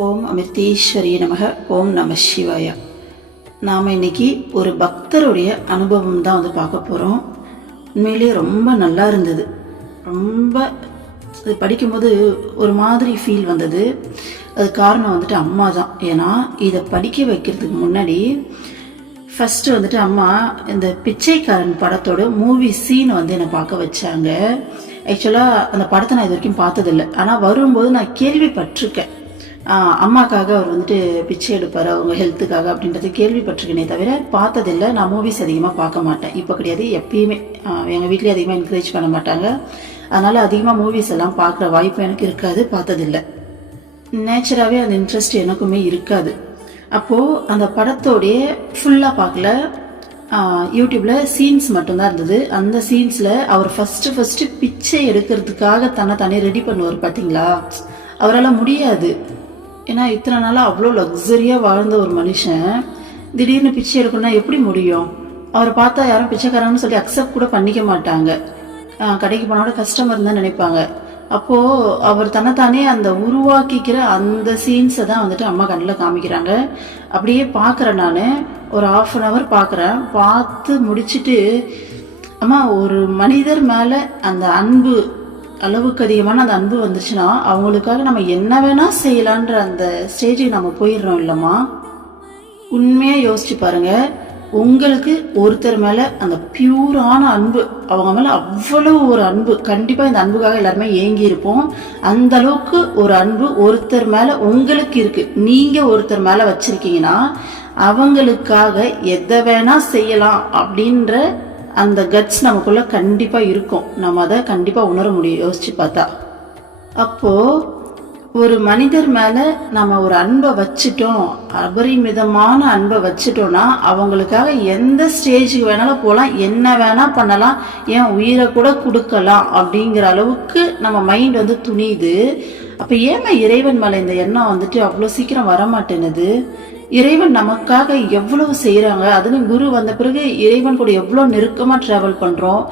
ஓம் அமிர்தீஸ்வரி நமக. ஓம் நம சிவாய. நாம் இன்னைக்கு ஒரு பக்தருடைய அனுபவம் தான் பார்க்க போகிறோம். உண்மையிலேயே ரொம்ப நல்லா இருந்தது. ரொம்ப அது படிக்கும்போது ஒரு மாதிரி ஃபீல் வந்தது. அது காரணம் அம்மா தான். ஏன்னா இதை படிக்க வைக்கிறதுக்கு முன்னாடி ஃபஸ்ட்டு அம்மா இந்த பிச்சைக்காரன் படத்தோட மூவி சீன் என்னை பார்க்க வச்சாங்க. ஆக்சுவலாக அந்த படத்தை நான் இது வரைக்கும் பார்த்ததில்லை. ஆனால் வரும்போது நான் கேள்விப்பட்டிருக்கேன். அம்மாக்காக அவர் பிச்சை எடுப்பார் அவங்க ஹெல்த்துக்காக அப்படின்றது கேள்விப்பட்டிருக்கேனே தவிர பார்த்ததில்லை. நான் மூவிஸ் அதிகமாக பார்க்க மாட்டேன். இப்போ கிடையாது, எப்பயுமே எங்கள் வீட்லேயே அதிகமாக என்கரேஜ் பண்ண மாட்டாங்க. அதனால் அதிகமாக மூவிஸ் எல்லாம் பார்க்குற வாய்ப்பு எனக்கு இருக்காது, பார்த்ததில்லை. நேச்சராகவே அந்த இன்ட்ரெஸ்ட் எனக்குமே இருக்காது. அப்போது அந்த படத்தோடைய ஃபுல்லாக பார்க்கல, யூடியூப்பில் சீன்ஸ் மட்டும்தான் இருந்தது. அந்த சீன்ஸில் அவர் ஃபஸ்ட்டு பிச்சை எடுக்கிறதுக்காக தன்னை ரெடி பண்ணுவார் பார்த்தீங்களா. அவரால் முடியாது. ஏன்னா இத்தனை நாளாக அவ்வளோ லக்ஸரியாக வாழ்ந்த ஒரு மனுஷன் திடீர்னு பிச்சை எடுக்கணும்னா எப்படி முடியும்? அவரை பார்த்தா யாரும் பிச்சைக்காரன்னு சொல்லி அக்செப்ட் கூட பண்ணிக்க மாட்டாங்க. கடைக்கு போனோட கஸ்டமர் தான் நினைப்பாங்க. அப்போது அவர் தன்னைத்தானே அந்த உருவாக்கிக்கிற அந்த சீன்ஸை தான் அம்மா கண்ணில் காமிக்கிறாங்க. அப்படியே பார்க்குறேன். நான் ஒரு 1/2 hour பார்க்குறேன். பார்த்து முடிச்சுட்டு அம்மா ஒரு மனிதர் மேலே அந்த அன்பு அளவுக்கு அதிகமான அந்த அன்பு வந்துச்சுன்னா அவங்களுக்காக நம்ம என்ன வேணா செய்யலான்ற அந்த ஸ்டேஜுக்கு நம்ம போயிடுறோம் இல்லைம்மா. உண்மையாக யோசிச்சு பாருங்க. உங்களுக்கு ஒருத்தர் மேலே அந்த பியூரான அன்பு, அவங்க மேலே அவ்வளவு ஒரு அன்பு, கண்டிப்பாக இந்த அன்புக்காக எல்லாருமே ஏங்கி இருப்போம். அந்த அளவுக்கு ஒரு அன்பு ஒருத்தர் மேலே உங்களுக்கு இருக்கு. நீங்கள் ஒருத்தர் மேலே வச்சிருக்கீங்கன்னா அவங்களுக்காக எதை வேணா செய்யலாம் அப்படின்ற அந்த கட்ஸ் நமக்குள்ள கண்டிப்பா இருக்கும். நம்ம அதை கண்டிப்பா உணர முடியும் யோசிச்சு பார்த்தா. அப்போ ஒரு மனிதர் மேல நம்ம ஒரு அன்பை வச்சுட்டோம், அபரிமிதமான அன்பை வச்சுட்டோம்னா அவங்களுக்காக எந்த ஸ்டேஜுக்கு வேணாலும் போகலாம், என்ன வேணா பண்ணலாம், ஏன் உயிரை கூட கொடுக்கலாம் அப்படிங்கிற அளவுக்கு நம்ம மைண்ட் துணியுது. அப்ப ஏன் இறைவன் மேல இந்த எண்ணம் அவ்வளோ சீக்கிரம் வரமாட்டேனுது? இறைவன் நமக்காக எவ்வளவு செய்யறாங்க. அதுவும் குரு வந்த பிறகு இறைவன் கூட எவ்வளோ நெருக்கமா டிராவல் பண்றோம்.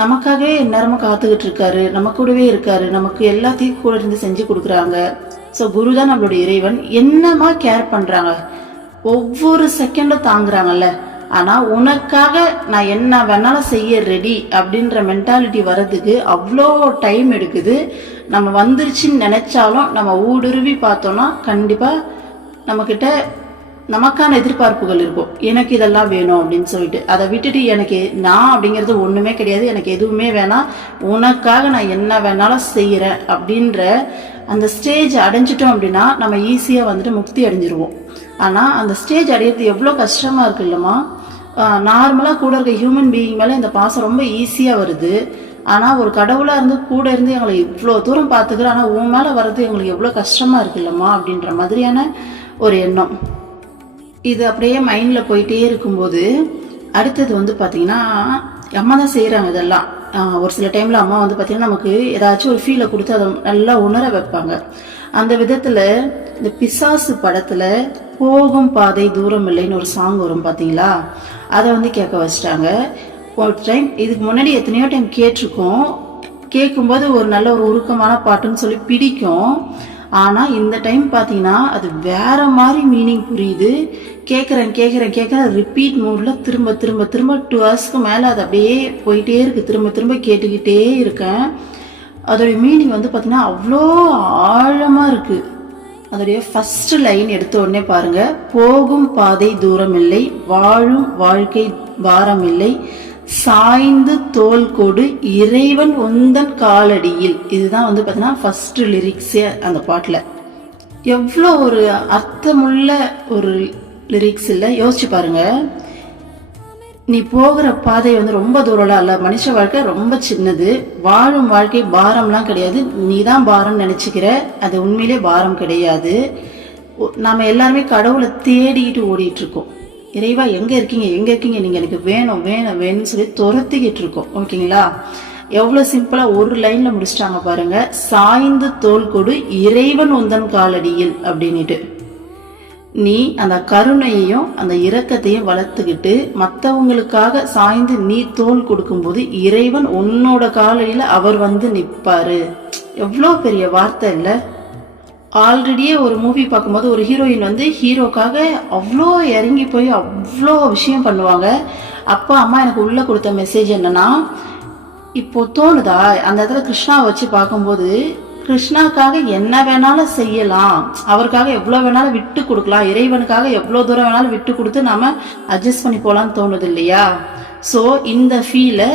நமக்காகவே நேரமும் காத்துக்கிட்டு இருக்காரு, நம்ம கூடவே இருக்காரு, நமக்கு எல்லாத்தையும் கூட இருந்து செஞ்சு கொடுக்குறாங்க. ஸோ குரு தான் நம்மளுடைய இறைவன். என்னமா கேர் பண்றாங்க, ஒவ்வொரு செகண்டும் தாங்குறாங்கல்ல. ஆனா உனக்காக நான் என்ன வேணாலும் செய்ய ரெடி அப்படின்ற மென்டாலிட்டி வர்றதுக்கு அவ்வளோ டைம் எடுக்குது. நம்ம வந்துருச்சுன்னு நினைச்சாலும் நம்ம ஊடுருவி பார்த்தோம்னா கண்டிப்பா நம்மக்கிட்ட நமக்கான எதிர்பார்ப்புகள் இருக்கும். எனக்கு இதெல்லாம் வேணும் அப்படின்னு சொல்லிட்டு அதை விட்டுட்டு எனக்கு நான் அப்படிங்கிறது ஒன்றுமே கிடையாது, எனக்கு எதுவுமே வேணாம், உனக்காக நான் என்ன வேணாலும் செய்கிறேன் அப்படின்ற அந்த ஸ்டேஜ் அடைஞ்சிட்டோம் அப்படின்னா நம்ம ஈஸியாக முக்தி அடைஞ்சிருவோம். ஆனால் அந்த ஸ்டேஜ் அடையிறது எவ்வளோ கஷ்டமாக இருக்கு இல்லைம்மா. நார்மலாக கூட இருக்க ஹியூமன் பீயிங் மேலே இந்த பாசம் ரொம்ப ஈஸியாக வருது. ஆனால் ஒரு கடவுளாக இருந்து கூட இருந்து எங்களை இவ்வளோ தூரம் பார்த்துக்கிறோம், ஆனால் உன் மேலே வர்றது எங்களுக்கு எவ்வளோ கஷ்டமாக இருக்கு இல்லைம்மா அப்படின்ற மாதிரியான ஒரு எண்ணம். இது அப்படியே மைண்டில் போயிட்டே இருக்கும்போது அடுத்தது பார்த்தீங்கன்னா அம்மா தான் செய்கிறாங்க இதெல்லாம். ஒரு சில டைமில் அம்மா பார்த்தீங்கன்னா நமக்கு ஏதாச்சும் ஒரு ஃபீலை கொடுத்து அதை நல்லா உணர வைப்பாங்க. அந்த விதத்தில் இந்த பிசாசு படத்தில் போகும் பாதை தூரம் இல்லைன்னு ஒரு சாங் வரும் பார்த்தீங்களா, அதை கேட்க வச்சிட்டாங்க. ஒரு டைம் இதுக்கு முன்னாடி எத்தனையோ டைம் கேட்டிருக்கோம். கேட்கும்போது ஒரு நல்ல ஒரு உருக்கமான பாட்டுன்னு சொல்லி பிடிக்கும். ஆனால் இந்த டைம் பார்த்தீங்கன்னா அது வேற மாதிரி மீனிங் புரியுது. கேட்குறேன் ரிப்பீட் மூடில் திரும்ப 2 hours மேலே அது அப்படியே போயிட்டே இருக்கு. திரும்ப கேட்டுக்கிட்டே இருக்கேன். அதோடைய மீனிங் பார்த்தீங்கன்னா அவ்வளோ ஆழமாக இருக்கு. அதோடைய ஃபர்ஸ்ட் லைன் எடுத்த உடனே பாருங்க, போகும் பாதை தூரம் இல்லை, வாழும் வாழ்க்கை பாரம் இல்லை, சாய்ந்து தோல் கொடு இறைவன் உந்தன் காலடியில். இதுதான் பார்த்தீங்கன்னா ஃபர்ஸ்ட் லிரிக்ஸே அந்த பாட்டில். எவ்வளோ ஒரு அர்த்தமுள்ள ஒரு லிரிக்ஸ் இல்லை, யோசிச்சு பாருங்க. நீ போகிற பாதை ரொம்ப தூரம்லாம் இல்லை, மனுஷ வாழ்க்கை ரொம்ப சின்னது, வாழும் வாழ்க்கை பாரம்லாம் கிடையாது, நீ தான் பாரம் நினைச்சுக்கிற, அது உண்மையிலே பாரம் கிடையாது. நாம எல்லாருமே கடவுளை தேடிக்கிட்டு ஓடிட்டு இருக்கோம். இறைவா எங்கே இருக்கீங்க நீங்கள் எனக்கு வேணும்னு சொல்லி துரத்திக்கிட்டு இருக்கோம். ஓகேங்களா? எவ்வளோ சிம்பிளாக ஒரு லைனில் முடிச்சிட்டாங்க பாருங்க. சாய்ந்து தோல் கொடு இறைவன் உந்தன் காலடியில் அப்படின்ட்டு. நீ அந்த கருணையையும் அந்த இரக்கத்தையும் வளர்த்துக்கிட்டு மற்றவங்களுக்காக சாய்ந்து நீ தோல் கொடுக்கும்போது இறைவன் உன்னோட காலடியில் அவர் நிற்பாரு. எவ்வளோ பெரிய வார்த்தை இல்லை? ஆல்ரெடியே ஒரு மூவி பார்க்கும்போது ஒரு ஹீரோயின் வந்து ஹீரோக்காக அவ்வளோ இறங்கி போய் அவ்வளோ விஷயம் பண்ணுவாங்க. அப்போ அம்மா எனக்கு உள்ளே கொடுத்த மெசேஜ் என்னன்னா, இப்போ தோணுதா அந்த இடத்துல கிருஷ்ணாவை வச்சு பார்க்கும்போது கிருஷ்ணாக்காக என்ன வேணாலும் செய்யலாம், அவருக்காக எவ்வளோ வேணாலும் விட்டு கொடுக்கலாம், இறைவனுக்காக எவ்வளோ தூரம் வேணாலும் விட்டு கொடுத்து நாம அட்ஜஸ்ட் பண்ணி போகலான்னு தோணுது இல்லையா? ஸோ இந்த ஃபீலை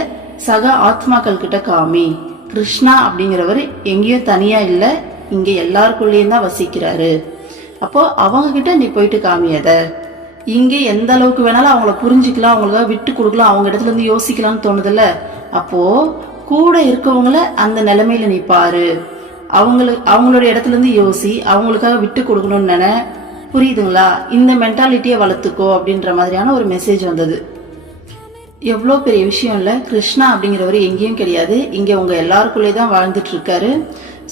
சக ஆத்மாக்கள் கிட்ட காமி. கிருஷ்ணா அப்படிங்கிறவர் எங்கேயும் தனியா இல்லை, இங்க எல்லாருக்குள்ளேயும் தான் வசிக்கிறாரு. அப்போ அவங்க கிட்ட நீ போயிட்டு காமியத இங்க எந்த அளவுக்கு வேணாலும் அவங்கள புரிஞ்சுக்கலாம், அவங்களுக்காக விட்டு கொடுக்கலாம், அவங்க இடத்துல இருந்து யோசிக்கலாம்னு தோணுதுல்ல. அப்போ கூட இருக்கவங்கள அந்த நிலைமையில நீ பாரு, அவங்களோட இடத்துல இருந்து யோசி, அவங்களுக்காக விட்டு கொடுக்கணும்னு நினை. புரியுதுங்களா? இந்த மென்டாலிட்டியை வளர்த்துக்கோ அப்படின்ற மாதிரியான ஒரு மெசேஜ் வந்தது. எவ்வளோ பெரிய விஷயம் இல்லை. கிருஷ்ணா அப்படிங்கிறவர் எங்கேயும் கிடையாது, இங்கே உங்கள் எல்லாருக்குள்ளே தான் வாழ்ந்துட்டு இருக்காரு.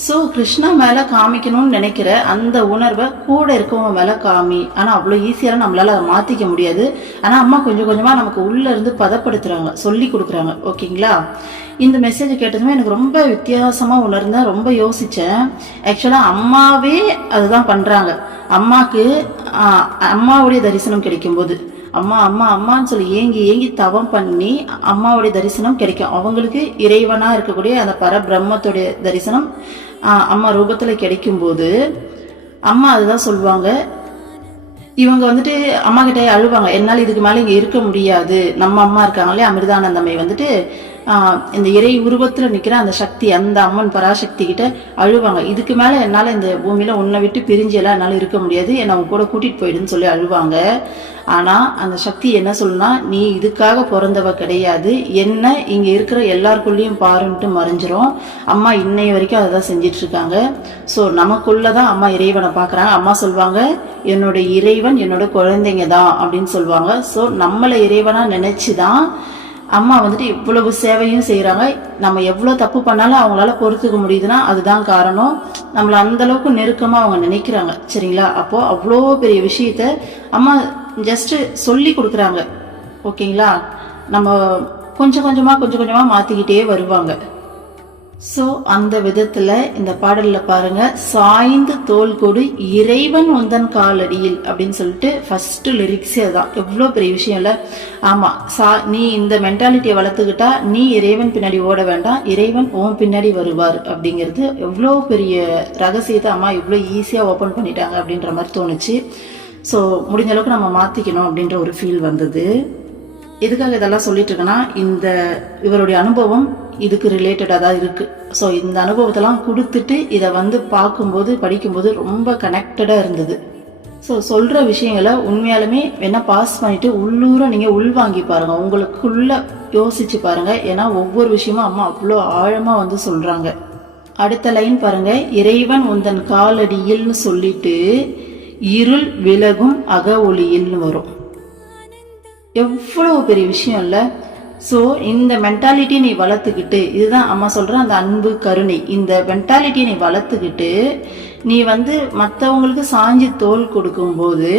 ஸோ கிருஷ்ணா மேலே காமிக்கணும்னு நினைக்கிற அந்த உணர்வை கூட இருக்கவங்க மேலே காமி. ஆனால் அவ்வளோ ஈஸியாக நம்மளால் அதை மாற்றிக்க முடியாது. ஆனால் அம்மா கொஞ்சம் கொஞ்சமாக நமக்கு உள்ளே இருந்து பதப்படுத்துகிறாங்க, சொல்லி கொடுக்குறாங்க. ஓகேங்களா? இந்த மெசேஜ் கேட்டதுமே எனக்கு ரொம்ப வித்தியாசமாக உணர்ந்தேன், ரொம்ப யோசித்தேன். ஆக்சுவலாக அம்மாவே அதுதான் பண்ணுறாங்க. அம்மாவுடைய தரிசனம் கிடைக்கும்போது அம்மா அம்மா அம்மான்னு சொல்லி ஏங்கி ஏங்கி தவம் பண்ணி அம்மாவுடைய தரிசனம் கிடைக்கும். அவங்களுக்கு இறைவனா இருக்கக்கூடிய அந்த பரபிரம்மத்துடைய தரிசனம் அம்மா ரூபத்துல கிடைக்கும் போது அம்மா அதுதான் சொல்லுவாங்க. இவங்க வந்துட்டு அம்மா கிட்ட அழுவாங்க, என்னால் இதுக்கு மேலே இங்கே இருக்க முடியாது. நம்ம அம்மா இருக்காங்களே அமிர்தானந்தம்மை வந்துட்டு இந்த இறை உருவத்தில் நிற்கிற அந்த சக்தி, அந்த அம்மன் பராசக்தி கிட்ட அழுவாங்க, இதுக்கு மேலே என்னால் இந்த பூமியில் உன்னை விட்டு பிரிஞ்செல்லாம் என்னால் இருக்க முடியாது, என்னை அவங்க கூட கூட்டிகிட்டு போயிடுன்னு சொல்லி அழுவாங்க. ஆனால் அந்த சக்தி என்ன சொல்லுனா, நீ இதுக்காக பிறந்தவ கிடையாது, என்ன இங்கே இருக்கிற எல்லாருக்குள்ளேயும் பாருன்ட்டு மறைஞ்சிரும். அம்மா இன்னைய வரைக்கும் அதை தான் செஞ்சிட்டு இருக்காங்க. ஸோ நமக்குள்ளதான் அம்மா இறைவனை பார்க்குறாங்க. அம்மா சொல்லுவாங்க, என்னோட இறைவன் என்னோட குழந்தைங்க தான் அப்படின்னு சொல்லுவாங்க. ஸோ நம்மளை இறைவனா நினைச்சுதான் அம்மா வந்துட்டு இவ்வளவு சேவையும் செய்யறாங்க. நம்ம எவ்வளவு தப்பு பண்ணாலும் அவங்களால பொறுத்துக்க முடியுதுன்னா அதுதான் காரணம். நம்மள அந்த அளவுக்கு நெருக்கமா அவங்க நினைக்கிறாங்க. சரிங்களா? அப்போ அவ்வளோ பெரிய விஷயத்த அம்மா ஜஸ்ட் சொல்லி கொடுக்குறாங்க. ஓகேங்களா? நம்ம கொஞ்சம் கொஞ்சமா மாத்திக்கிட்டே வருவாங்க. ஸோ அந்த விதத்துல இந்த பாடல்ல பாருங்க, சாய்ந்து தோல் கொடு இறைவன் உந்தன் காலடியில் அப்படின்னு சொல்லிட்டு ஃபர்ஸ்ட் லிரிக்ஸே அதுதான். எவ்வளோ பெரிய விஷயம் இல்லை? ஆமா, நீ இந்த மென்டாலிட்டியை வளர்த்துக்கிட்டா நீ இறைவன் பின்னாடி ஓட வேண்டாம், இறைவன் உன் பின்னாடி வருவார் அப்படிங்கிறது எவ்வளோ பெரிய ரகசியத்தை அம்மா இவ்வளோ ஈஸியாக ஓப்பன் பண்ணிட்டாங்க அப்படின்ற மாதிரி தோணுச்சு. ஸோ முடிஞ்ச அளவுக்கு நம்ம மாற்றிக்கணும் அப்படின்ற ஒரு ஃபீல் வந்தது. எதுக்காக இதெல்லாம் சொல்லிட்டு இருக்கேன்னா, இந்த இவருடைய அனுபவம் இதுக்கு ரிலேட்டடாக தான் இருக்குது. ஸோ இந்த அனுபவத்தெல்லாம் கொடுத்துட்டு இதை வந்து பார்க்கும்போது படிக்கும்போது ரொம்ப கனெக்டடாக இருந்தது. ஸோ சொல்கிற விஷயங்களை உண்மையாலுமே வேணா பாஸ் பண்ணிவிட்டு உள்ளூர நீங்கள் உள்வாங்கி பாருங்கள், உங்களுக்குள்ள யோசிச்சு பாருங்கள். ஏன்னா ஒவ்வொரு விஷயமும் அம்மா அவ்வளோ ஆழமாக வந்து சொல்கிறாங்க. அடுத்த லைன் பாருங்க, இறைவன் உந்தன் காலடியில்னு சொல்லிட்டு இருள் விலகும் அக ஒளியில்னு வரும். எவ்வளவு பெரிய விஷயம் இல்லை? ஸோ இந்த மென்டாலிட்டியை நீ வளர்த்துக்கிட்டு, இதுதான் அம்மா சொல்ற அந்த அன்பு கருணை, இந்த மென்டாலிட்டியை நீ வளர்த்துக்கிட்டு நீ வந்து மற்றவங்களுக்கு சாஞ்சி தோல் கொடுக்கும்போது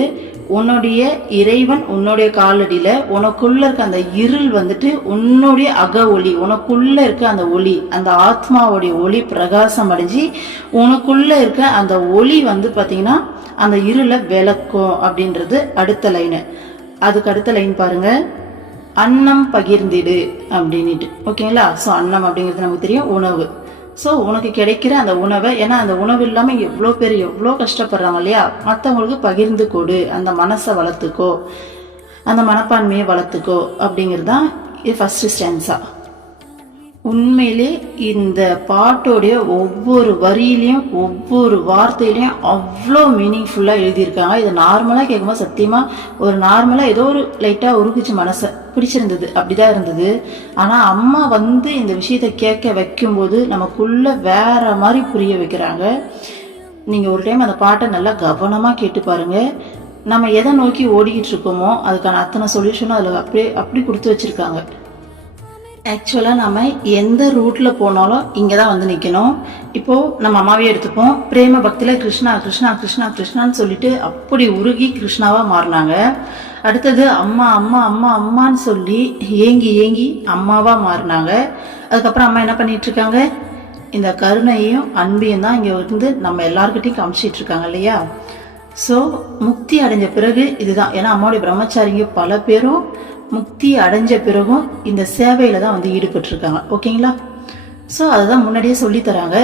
உன்னுடைய இறைவன் உன்னுடைய காலடியில உனக்குள்ள இருக்க அந்த இருள் வந்துட்டு உன்னுடைய அக ஒளி, உனக்குள்ள இருக்க அந்த ஒளி, அந்த ஆத்மாவுடைய ஒளி பிரகாசம் அடைஞ்சி உனக்குள்ள இருக்க அந்த ஒளி வந்து பாத்தீங்கன்னா அந்த இருளை விளக்கும் அப்படின்றது அடுத்த லைனு. அதுக்கு அடுத்த லைன் பாருங்க, அன்னம் பகிர்ந்திடு அப்படின்ட்டு. ஓகேங்களா? ஸோ அன்னம் அப்படிங்கிறது நமக்கு தெரியும், உணவு. ஸோ உனக்கு கிடைக்கிற அந்த உணவை, ஏன்னா அந்த உணவு இல்லாமல் எவ்வளோ பேர் எவ்வளோ கஷ்டப்படுறாங்க இல்லையா, மற்றவங்களுக்கு பகிர்ந்து கொடு, அந்த மனசை வளர்த்துக்கோ, அந்த மனப்பான்மையை வளர்த்துக்கோ அப்படிங்கிறது தான் இது ஃபர்ஸ்ட் ஸ்டான்ஸா. உண்மையிலே இந்த பாட்டோடைய ஒவ்வொரு வரியிலையும் ஒவ்வொரு வார்த்தையிலையும் அவ்வளோ மீனிங்ஃபுல்லாக எழுதியிருக்காங்க. இது நார்மலாக கேட்கும்போது சத்தியமாக ஒரு நார்மலாக ஏதோ ஒரு லைட்டாக உருக்குச்சு, மனசை பிடிச்சிருந்தது, அப்படிதான் இருந்தது. ஆனால் அம்மா வந்து இந்த விஷயத்தை கேட்க வைக்கும்போது நமக்குள்ள வேற மாதிரி புரிய வைக்கிறாங்க. நீங்கள் ஒரு டைம் அந்த பாட்டை நல்லா கவனமாக கேட்டு பாருங்க. நம்ம எதை நோக்கி ஓடிக்கிட்டு இருக்கோமோ அதுக்கான அத்தனை சொல்யூஷனும் அதில் அப்படி கொடுத்து வச்சிருக்காங்க. ஆக்சுவலாக நம்ம எந்த ரூட்டில் போனாலும் இங்கே தான் வந்து நிற்கணும். இப்போது நம்ம அம்மாவே எடுத்துப்போம், பிரேம பக்தியில் கிருஷ்ணா கிருஷ்ணா கிருஷ்ணா கிருஷ்ணான்னு சொல்லிட்டு அப்படி உருகி கிருஷ்ணாவாக மாறினாங்க. அடுத்தது அம்மா அம்மா அம்மா அம்மான்னு சொல்லி ஏங்கி ஏங்கி அம்மாவாக மாறினாங்க. அதுக்கப்புறம் அம்மா என்ன பண்ணிட்டு இருக்காங்க, இந்த கருணையும் அன்பையும் தான் இங்கே வந்து நம்ம எல்லார்கிட்டையும் காமிச்சிட்டு இருக்காங்க இல்லையா. ஸோ முக்தி அடைஞ்ச பிறகு இதுதான். ஏன்னா அம்மாவுடைய பிரம்மச்சாரிங்க பல பேரும் முக்தி அடைஞ்ச பிறகும் இந்த சேவையில தான் வந்து ஈடுபட்டிருக்காங்க. ஓகேங்களா. ஸோ அதுதான் முன்னாடியே சொல்லி தராங்க.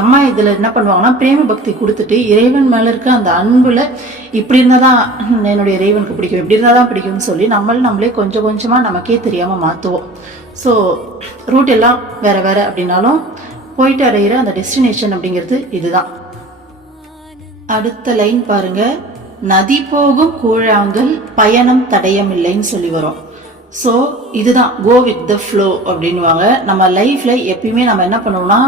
அம்மா இதில் என்ன பண்ணுவாங்கன்னா பிரேம பக்தி கொடுத்துட்டு இறைவன் மேலே இருக்க அந்த அன்புல இப்படி இருந்தால் தான் என்னுடைய இறைவனுக்கு பிடிக்கும், இப்படி இருந்தால் தான் பிடிக்கும்னு சொல்லி நம்மளே கொஞ்சம் கொஞ்சமாக நமக்கே தெரியாமல் மாற்றுவோம். ஸோ ரூட் எல்லாம் வேற வேற அப்படின்னாலும் போயிட்டு அடைகிற அந்த டெஸ்டினேஷன் அப்படிங்கிறது இதுதான். அடுத்த லைன் பாருங்க, நதி போகும் கூழாங்கல் பயணம் தடயம் இல்லைன்னு சொல்லி வரும். ஸோ இதுதான் கோ வித் த ஃப்ளோ அப்படின்வாங்க. நம்ம லைஃப்ல எப்பயுமே நம்ம என்ன பண்ணுவோம்னா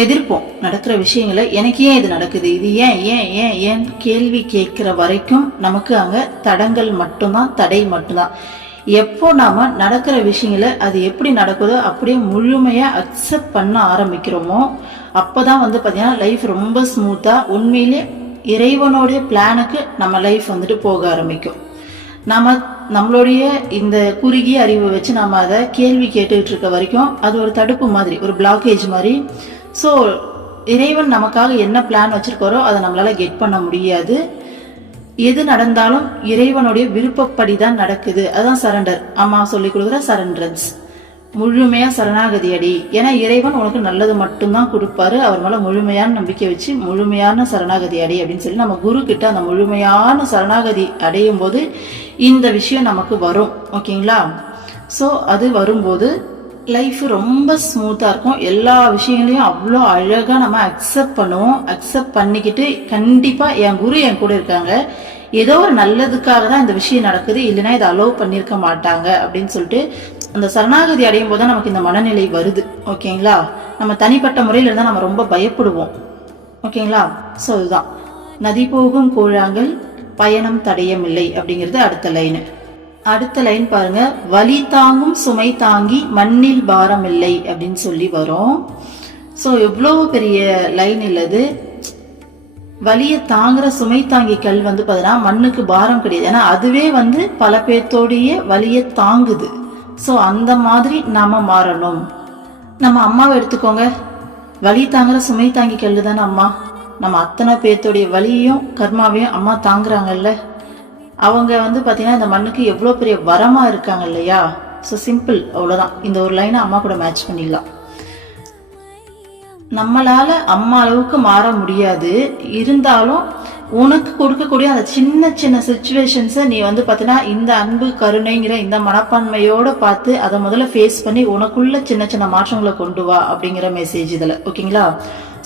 எதிர்ப்போம் நடக்கிற விஷயங்களை. எனக்கு ஏன் இது நடக்குது, இது ஏன் ஏன் ஏன் ஏன் கேள்வி கேட்கிற வரைக்கும் நமக்கு அங்க தடங்கள் மட்டும்தான், தடை மட்டும்தான். எப்போ நாம நடக்கிற விஷயங்களை அது எப்படி நடக்குதோ அப்படியே முழுமையா அக்செப்ட் பண்ண ஆரம்பிக்கிறோமோ அப்பதான் வந்து பாத்தீங்கன்னா லைஃப் ரொம்ப ஸ்மூத்தா உண்மையிலே இறைவனுடைய பிளானுக்கு நம்ம லைஃப் வந்துட்டு போக ஆரம்பிக்கும். நம்மளுடைய இந்த குறுகிய அறிவை வச்சு நம்ம அதை கேள்வி கேட்டுக்கிட்டு இருக்க வரைக்கும் அது ஒரு தடுப்பு மாதிரி, ஒரு பிளாக்கேஜ் மாதிரி. ஸோ இறைவன் நமக்காக என்ன பிளான் வச்சிருக்காரோ அதை நம்மளால கெட் பண்ண முடியாது. எது நடந்தாலும் இறைவனுடைய விருப்பப்படி தான் நடக்குது. அதுதான் சரண்டர். அம்மா சொல்லி கொடுக்குற சரண்டரன்ஸ். முழுமையா சரணாகதி அடி. ஏன்னா இறைவன் உனக்கு நல்லது மட்டும்தான் கொடுப்பாரு. அவர் மேல முழுமையான நம்பிக்கை வச்சு முழுமையான சரணாகதி அடி அப்படின்னு சொல்லி நம்ம குரு கிட்ட அந்த முழுமையான சரணாகதி அடையும் போது இந்த விஷயம் நமக்கு வரும். ஓகேங்களா. ஸோ அது வரும்போது லைஃப் ரொம்ப ஸ்மூத்தா இருக்கும். எல்லா விஷயங்களையும் அவ்வளோ அழகா நம்ம அக்செப்ட் பண்ணுவோம். அக்செப்ட் பண்ணிக்கிட்டு கண்டிப்பா என் குரு என் கூட இருக்காங்க, ஏதோ ஒரு நல்லதுக்காக தான் இந்த விஷயம் நடக்குது, இல்லைன்னா இதை அலோவ் பண்ணியிருக்க மாட்டாங்க அப்படின்னு சொல்லிட்டு அந்த சரணாகதி அடையும் போது நமக்கு இந்த மனநிலை வருது. ஓகேங்களா. நம்ம தனிப்பட்ட முறையில் இருந்தால் நம்ம ரொம்ப பயப்படுவோம். ஓகேங்களா. ஸோ இதுதான் நதி போகும் கூழாங்கல் பயணம் தடயம் இல்லை அப்படிங்கிறது அடுத்த லைனு. அடுத்த லைன் பாருங்க, வலி தாங்கும் சுமை தாங்கி மண்ணில் பாரம் இல்லை அப்படின்னு சொல்லி வரும். ஸோ எவ்வளவு பெரிய லைன் இல்லது. வலியை தாங்குற சுமை தாங்கி கல் வந்து பார்த்தீங்கன்னா மண்ணுக்கு பாரம் கிடையாது. ஏன்னா அதுவே வந்து பல பேர்த்தோடைய வலியை தாங்குது. ஸோ அந்த மாதிரி நாம மாறணும். நம்ம அம்மாவை எடுத்துக்கோங்க, வலி தாங்குற சுமை தாங்கி கல்லு தானே அம்மா. நம்ம அத்தனை பேர்த்தோடைய வலியையும் கர்மாவையும் அம்மா தாங்குறாங்கல்ல. அவங்க வந்து பார்த்தீங்கன்னா இந்த மண்ணுக்கு எவ்வளோ பெரிய வரமா இருக்காங்க இல்லையா. ஸோ சிம்பிள், அவ்வளோதான். இந்த ஒரு லைனை அம்மா கூட மேட்ச் பண்ணிடலாம். நம்மளால அம்மா அளவுக்கு மாற முடியாது, இருந்தாலும் உனக்கு கொடுக்கக்கூடிய அந்த சின்ன சின்ன சிச்சுவேஷன்ஸை நீ வந்து பார்த்தீங்கன்னா இந்த அன்பு கருணைங்கிற இந்த மனப்பான்மையோட பார்த்து அதை முதல்ல ஃபேஸ் பண்ணி உனக்குள்ள சின்ன சின்ன மாற்றங்களை கொண்டு வா அப்படிங்கிற மெசேஜ் இதில். ஓகேங்களா.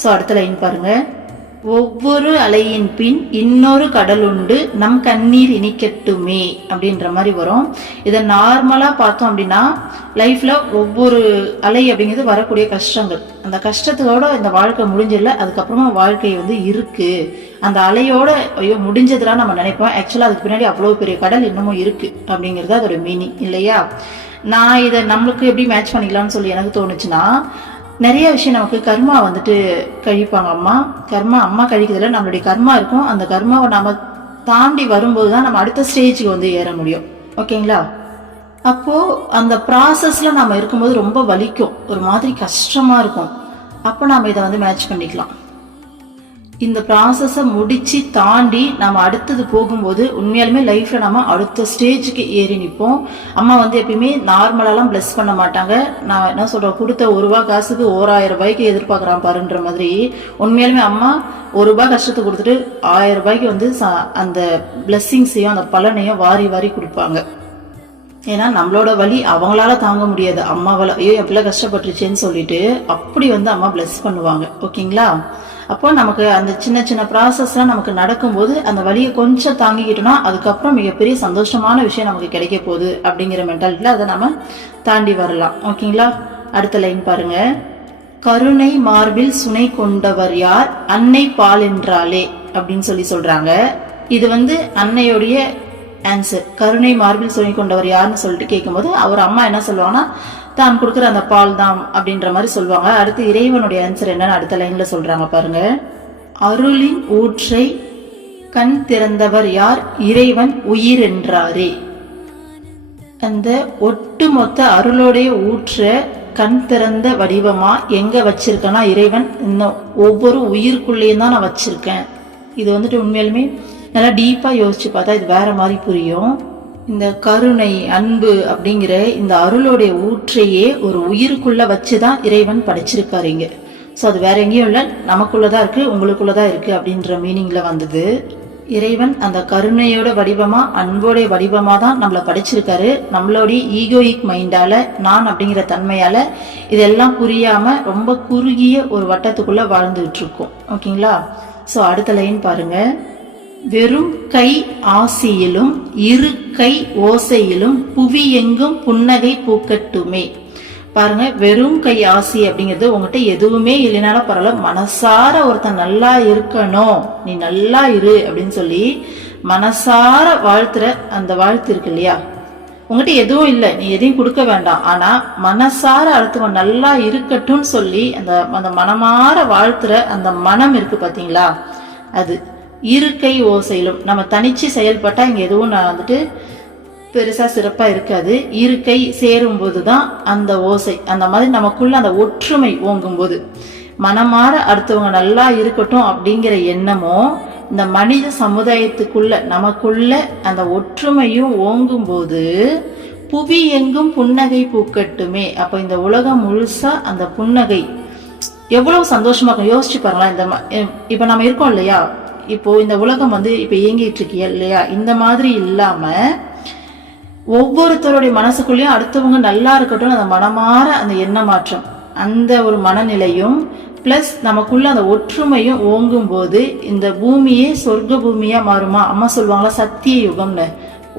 ஸோ அடுத்த லைன் பாருங்க, ஒவ்வொரு அலையின் பின் இன்னொரு கடல் உண்டு நம் கண்ணீர் இனிக்கட்டுமே அப்படின்ற மாதிரி வரும். இதை நார்மலா பார்த்தோம் அப்படின்னா லைஃப்ல ஒவ்வொரு அலை அப்படிங்கிறது வரக்கூடிய கஷ்டங்கள், அந்த கஷ்டத்தோட இந்த வாழ்க்கை முடிஞ்சிடல, அதுக்கப்புறமா வாழ்க்கை வந்து இருக்கு. அந்த அலையோட ஐயோ முடிஞ்சதுலாம் நம்ம நினைப்போம். ஆக்சுவலா அதுக்கு பின்னாடி அவ்வளவு பெரிய கடல் இன்னமும் இருக்கு அப்படிங்கிறது அதோட மீனிங் இல்லையா. நான் இதை நம்மளுக்கு எப்படி மேட்ச் பண்ணிக்கலாம்னு சொல்லி எனக்கு தோணுச்சுன்னா, நிறைய விஷயம் நமக்கு கர்மா வந்துட்டு கழிப்பாங்க அம்மா. கர்மா அம்மா கழிக்கிறதுல நம்மளுடைய கர்மா இருக்கும். அந்த கர்மாவை நம்ம தாண்டி வரும்போது தான் நம்ம அடுத்த ஸ்டேஜுக்கு வந்து ஏற முடியும். ஓகேங்களா. அப்போ அந்த ப்ராசஸ்ல நம்ம இருக்கும்போது ரொம்ப வலிக்கும், ஒரு மாதிரி கஷ்டமா இருக்கும். அப்போ நாம இதை வந்து மேட்ச் பண்ணிக்கலாம். இந்த ப்ராசஸை முடிச்சு தாண்டி நம்ம அடுத்தது போகும்போது உண்மையாலுமே லைஃப்ல நம்ம அடுத்த ஸ்டேஜுக்கு ஏறி நிற்போம். அம்மா வந்து எப்பயுமே நார்மலாலாம் பிளஸ் பண்ண மாட்டாங்க. நான் என்ன சொல்றேன், கொடுத்த ₹1 காசுக்கு 1000 ரூபாய்க்கு எதிர்பார்க்குறான் பாருன்ற மாதிரி உண்மையாலுமே அம்மா ₹1 கஷ்டத்தை கொடுத்துட்டு 1000 ரூபாய்க்கு வந்து அந்த பிளஸ்ஸிங்ஸையும் அந்த பலனையும் வாரி வாரி கொடுப்பாங்க. ஏன்னா நம்மளோட வலி அவங்களால தாங்க முடியாது, அம்மாவால ஐயோ எப்படிலாம் கஷ்டப்பட்டுருச்சேன்னு சொல்லிட்டு அப்படி வந்து அம்மா பிளஸ் பண்ணுவாங்க. ஓகேங்களா. அப்போ நமக்கு அந்த சின்ன சின்ன ப்ராசஸ்லாம் நமக்கு நடக்கும்போது அந்த வலியை கொஞ்சம் தாங்கிக்கிட்டோம்னா அதுக்கப்புறம் மிகப்பெரிய சந்தோஷமான விஷயம் நமக்கு கிடைக்க போகுது அப்படிங்கிற மென்டாலிட்டியில் அதை நம்ம தாண்டி வரலாம். ஓகேங்களா. அடுத்த லைன் பாருங்க, கருணை மார்பில் சுனை கொண்டவர் யார் அன்னை பால் என்றாலே அப்படின்னு சொல்றாங்க. இது வந்து அன்னையுடைய ஆன்சர். கருணை மார்பில் சுனை கொண்டவர் யாருன்னு சொல்லிட்டு கேட்கும்போது அவர் அம்மா என்ன சொல்லுவாங்கன்னா தான் கொடுக்குற அந்த பால் தான் அப்படின்ற மாதிரி சொல்லுவாங்க. அடுத்து இறைவனுடைய ஆன்சர் என்னன்னு அடுத்த லைன்ல சொல்றாங்க பாருங்க, அருளின் ஊற்றை கண் திறந்தவர் யார் இறைவன் உயிர் என்றாரே. அந்த ஒட்டுமொத்த அருளோடைய ஊற்ற கண் திறந்த வடிவமா எங்க வச்சிருக்கேன்னா இறைவன் இன்னும் ஒவ்வொரு உயிருக்குள்ளேயும் தான் நான் வச்சிருக்கேன். இது வந்துட்டு உண்மையிலுமே நல்லா டீப்பா யோசிச்சு பார்த்தா இது வேற மாதிரி புரியும். இந்த கருணை அன்பு அப்படிங்கிற இந்த அருளுடைய ஊற்றையே ஒரு உயிருக்குள்ள வச்சுதான் இறைவன் படைச்சிருக்காருங்க. ஸோ அது வேற எங்கேயும் இல்லை, நமக்குள்ளதான் இருக்கு, உங்களுக்குள்ளதான் இருக்கு அப்படின்ற மீனிங்ல வந்தது. இறைவன் அந்த கருணையோட வடிவமா அன்போடைய வடிவமா தான் நம்மளை படைச்சிருக்காரு. நம்மளுடைய ஈகோயிக் மைண்டால நான் அப்படிங்கிற தன்மையால இதெல்லாம் புரியாம ரொம்ப குறுகிய ஒரு வட்டத்துக்குள்ள வாழ்ந்துகிட்டு இருக்கோம். ஓகேங்களா? ஸோ அடுத்த லைன் பாருங்க. வெறும் கை ஆசியிலும் இரு கை ஓசையிலும் புவி எங்கும் புன்னகை பூக்கட்டுமே. பாருங்க, வெறும் கை ஆசி அப்படிங்கிறது உங்ககிட்ட எதுவுமே இல்லைனாலும் பரவாயில்ல, மனசார ஒருத்தன் நல்லா இருக்கணும், நீ நல்லா இரு அப்படின்னு சொல்லி மனசார வாழ்த்துற அந்த வாழ்த்து இருக்கு இல்லையா, உங்ககிட்ட எதுவும் இல்லை, நீ எதையும் கொடுக்க வேண்டாம், ஆனா மனசார அடுத்தவன் நல்லா இருக்கட்டும்னு சொல்லி அந்த மனமாற வாழ்த்துற அந்த மனம் இருக்கு பாத்தீங்களா, அது இருக்கை ஓசையிலும். நம்ம தனிச்சு செயல்பட்டா இங்க எதுவும் நான் வந்துட்டு பெருசா சிறப்பா இருக்காது. இருக்கை சேரும் போதுதான் அந்த ஓசை, அந்த மாதிரி நமக்குள்ள அந்த ஒற்றுமை ஓங்கும் போது, மனமாற அடுத்தவங்க நல்லா இருக்கட்டும் அப்படிங்கிற எண்ணமும் இந்த மனித சமுதாயத்துக்குள்ள நமக்குள்ள அந்த ஒற்றுமையும் ஓங்கும் போது புவி எங்கும் புன்னகை பூக்கட்டுமே. அப்ப இந்த உலகம் முழுசா அந்த புன்னகை எவ்வளவு சந்தோஷமா இருக்கும். யோசிச்சு பாருங்களா, இப்ப நம்ம இருக்கோம் இல்லையா, இப்போ இந்த உலகம் இப்ப இயங்கிட்டு இருக்கியா இல்லையா, இந்த மாதிரி இல்லாம ஒவ்வொருத்தருடைய மனசுக்குள்ளேயும் அடுத்தவங்க நல்லா இருக்கட்டும் அந்த மனமாற அந்த எண்ண மாற்றம், அந்த ஒரு மனநிலையும் பிளஸ் நமக்குள்ள அந்த ஒற்றுமையும் ஓங்கும் போது இந்த பூமியே சொர்க்க பூமியா மாறுமா. அம்மா சொல்லுவாங்களா சத்திய யுகம்னு,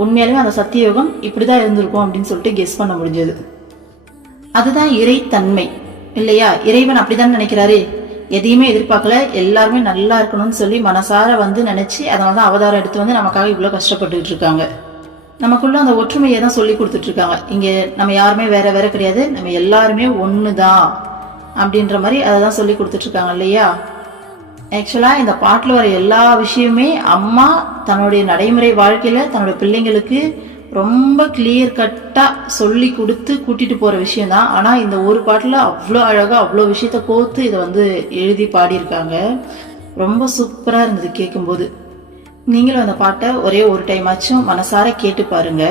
உண்மையாலுமே அந்த சத்திய யுகம் இப்படிதான் இருந்திருக்கும் அப்படின்னு சொல்லிட்டு கெஸ் பண்ண முடிஞ்சது. அதுதான் இறைத்தன்மை இல்லையா. இறைவன் அப்படிதான் நினைக்கிறாரு, எதையுமே எதிர்பார்க்கல, எல்லாருமே நல்லா இருக்கணும்னு சொல்லி மனசார நினைச்சு அதனாலதான் அவதாரம் எடுத்து நமக்காக இவ்வளவு கஷ்டப்பட்டுட்டு இருக்காங்க. நமக்குள்ள அந்த ஒற்றுமையை தான் சொல்லி கொடுத்துட்டு இருக்காங்க. இங்க நம்ம யாருமே வேற வேற கிடையாது, நம்ம எல்லாருமே ஒண்ணுதான் அப்படின்ற மாதிரி அதை தான் சொல்லி கொடுத்துட்டு இருக்காங்க இல்லையா. ஆக்சுவலா இந்த பாட்டுல வர எல்லா விஷயமே அம்மா தன்னுடைய நடைமுறை வாழ்க்கையில தன்னுடைய பிள்ளைங்களுக்கு ரொம்ப கிளியர் கட்டா சொல்லி கொடுத்து கூட்டிட்டு போற விஷயம் தான். ஆனா இந்த ஒரு பாட்டுல அவ்வளோ அழகா அவ்வளோ விஷயத்த கோத்து இதை எழுதி பாடியிருக்காங்க. ரொம்ப சூப்பரா இருந்தது கேட்கும்போது. நீங்களும் அந்த பாட்டை ஒரே ஒரு டைம் ஆச்சும் மனசார கேட்டு பாருங்க.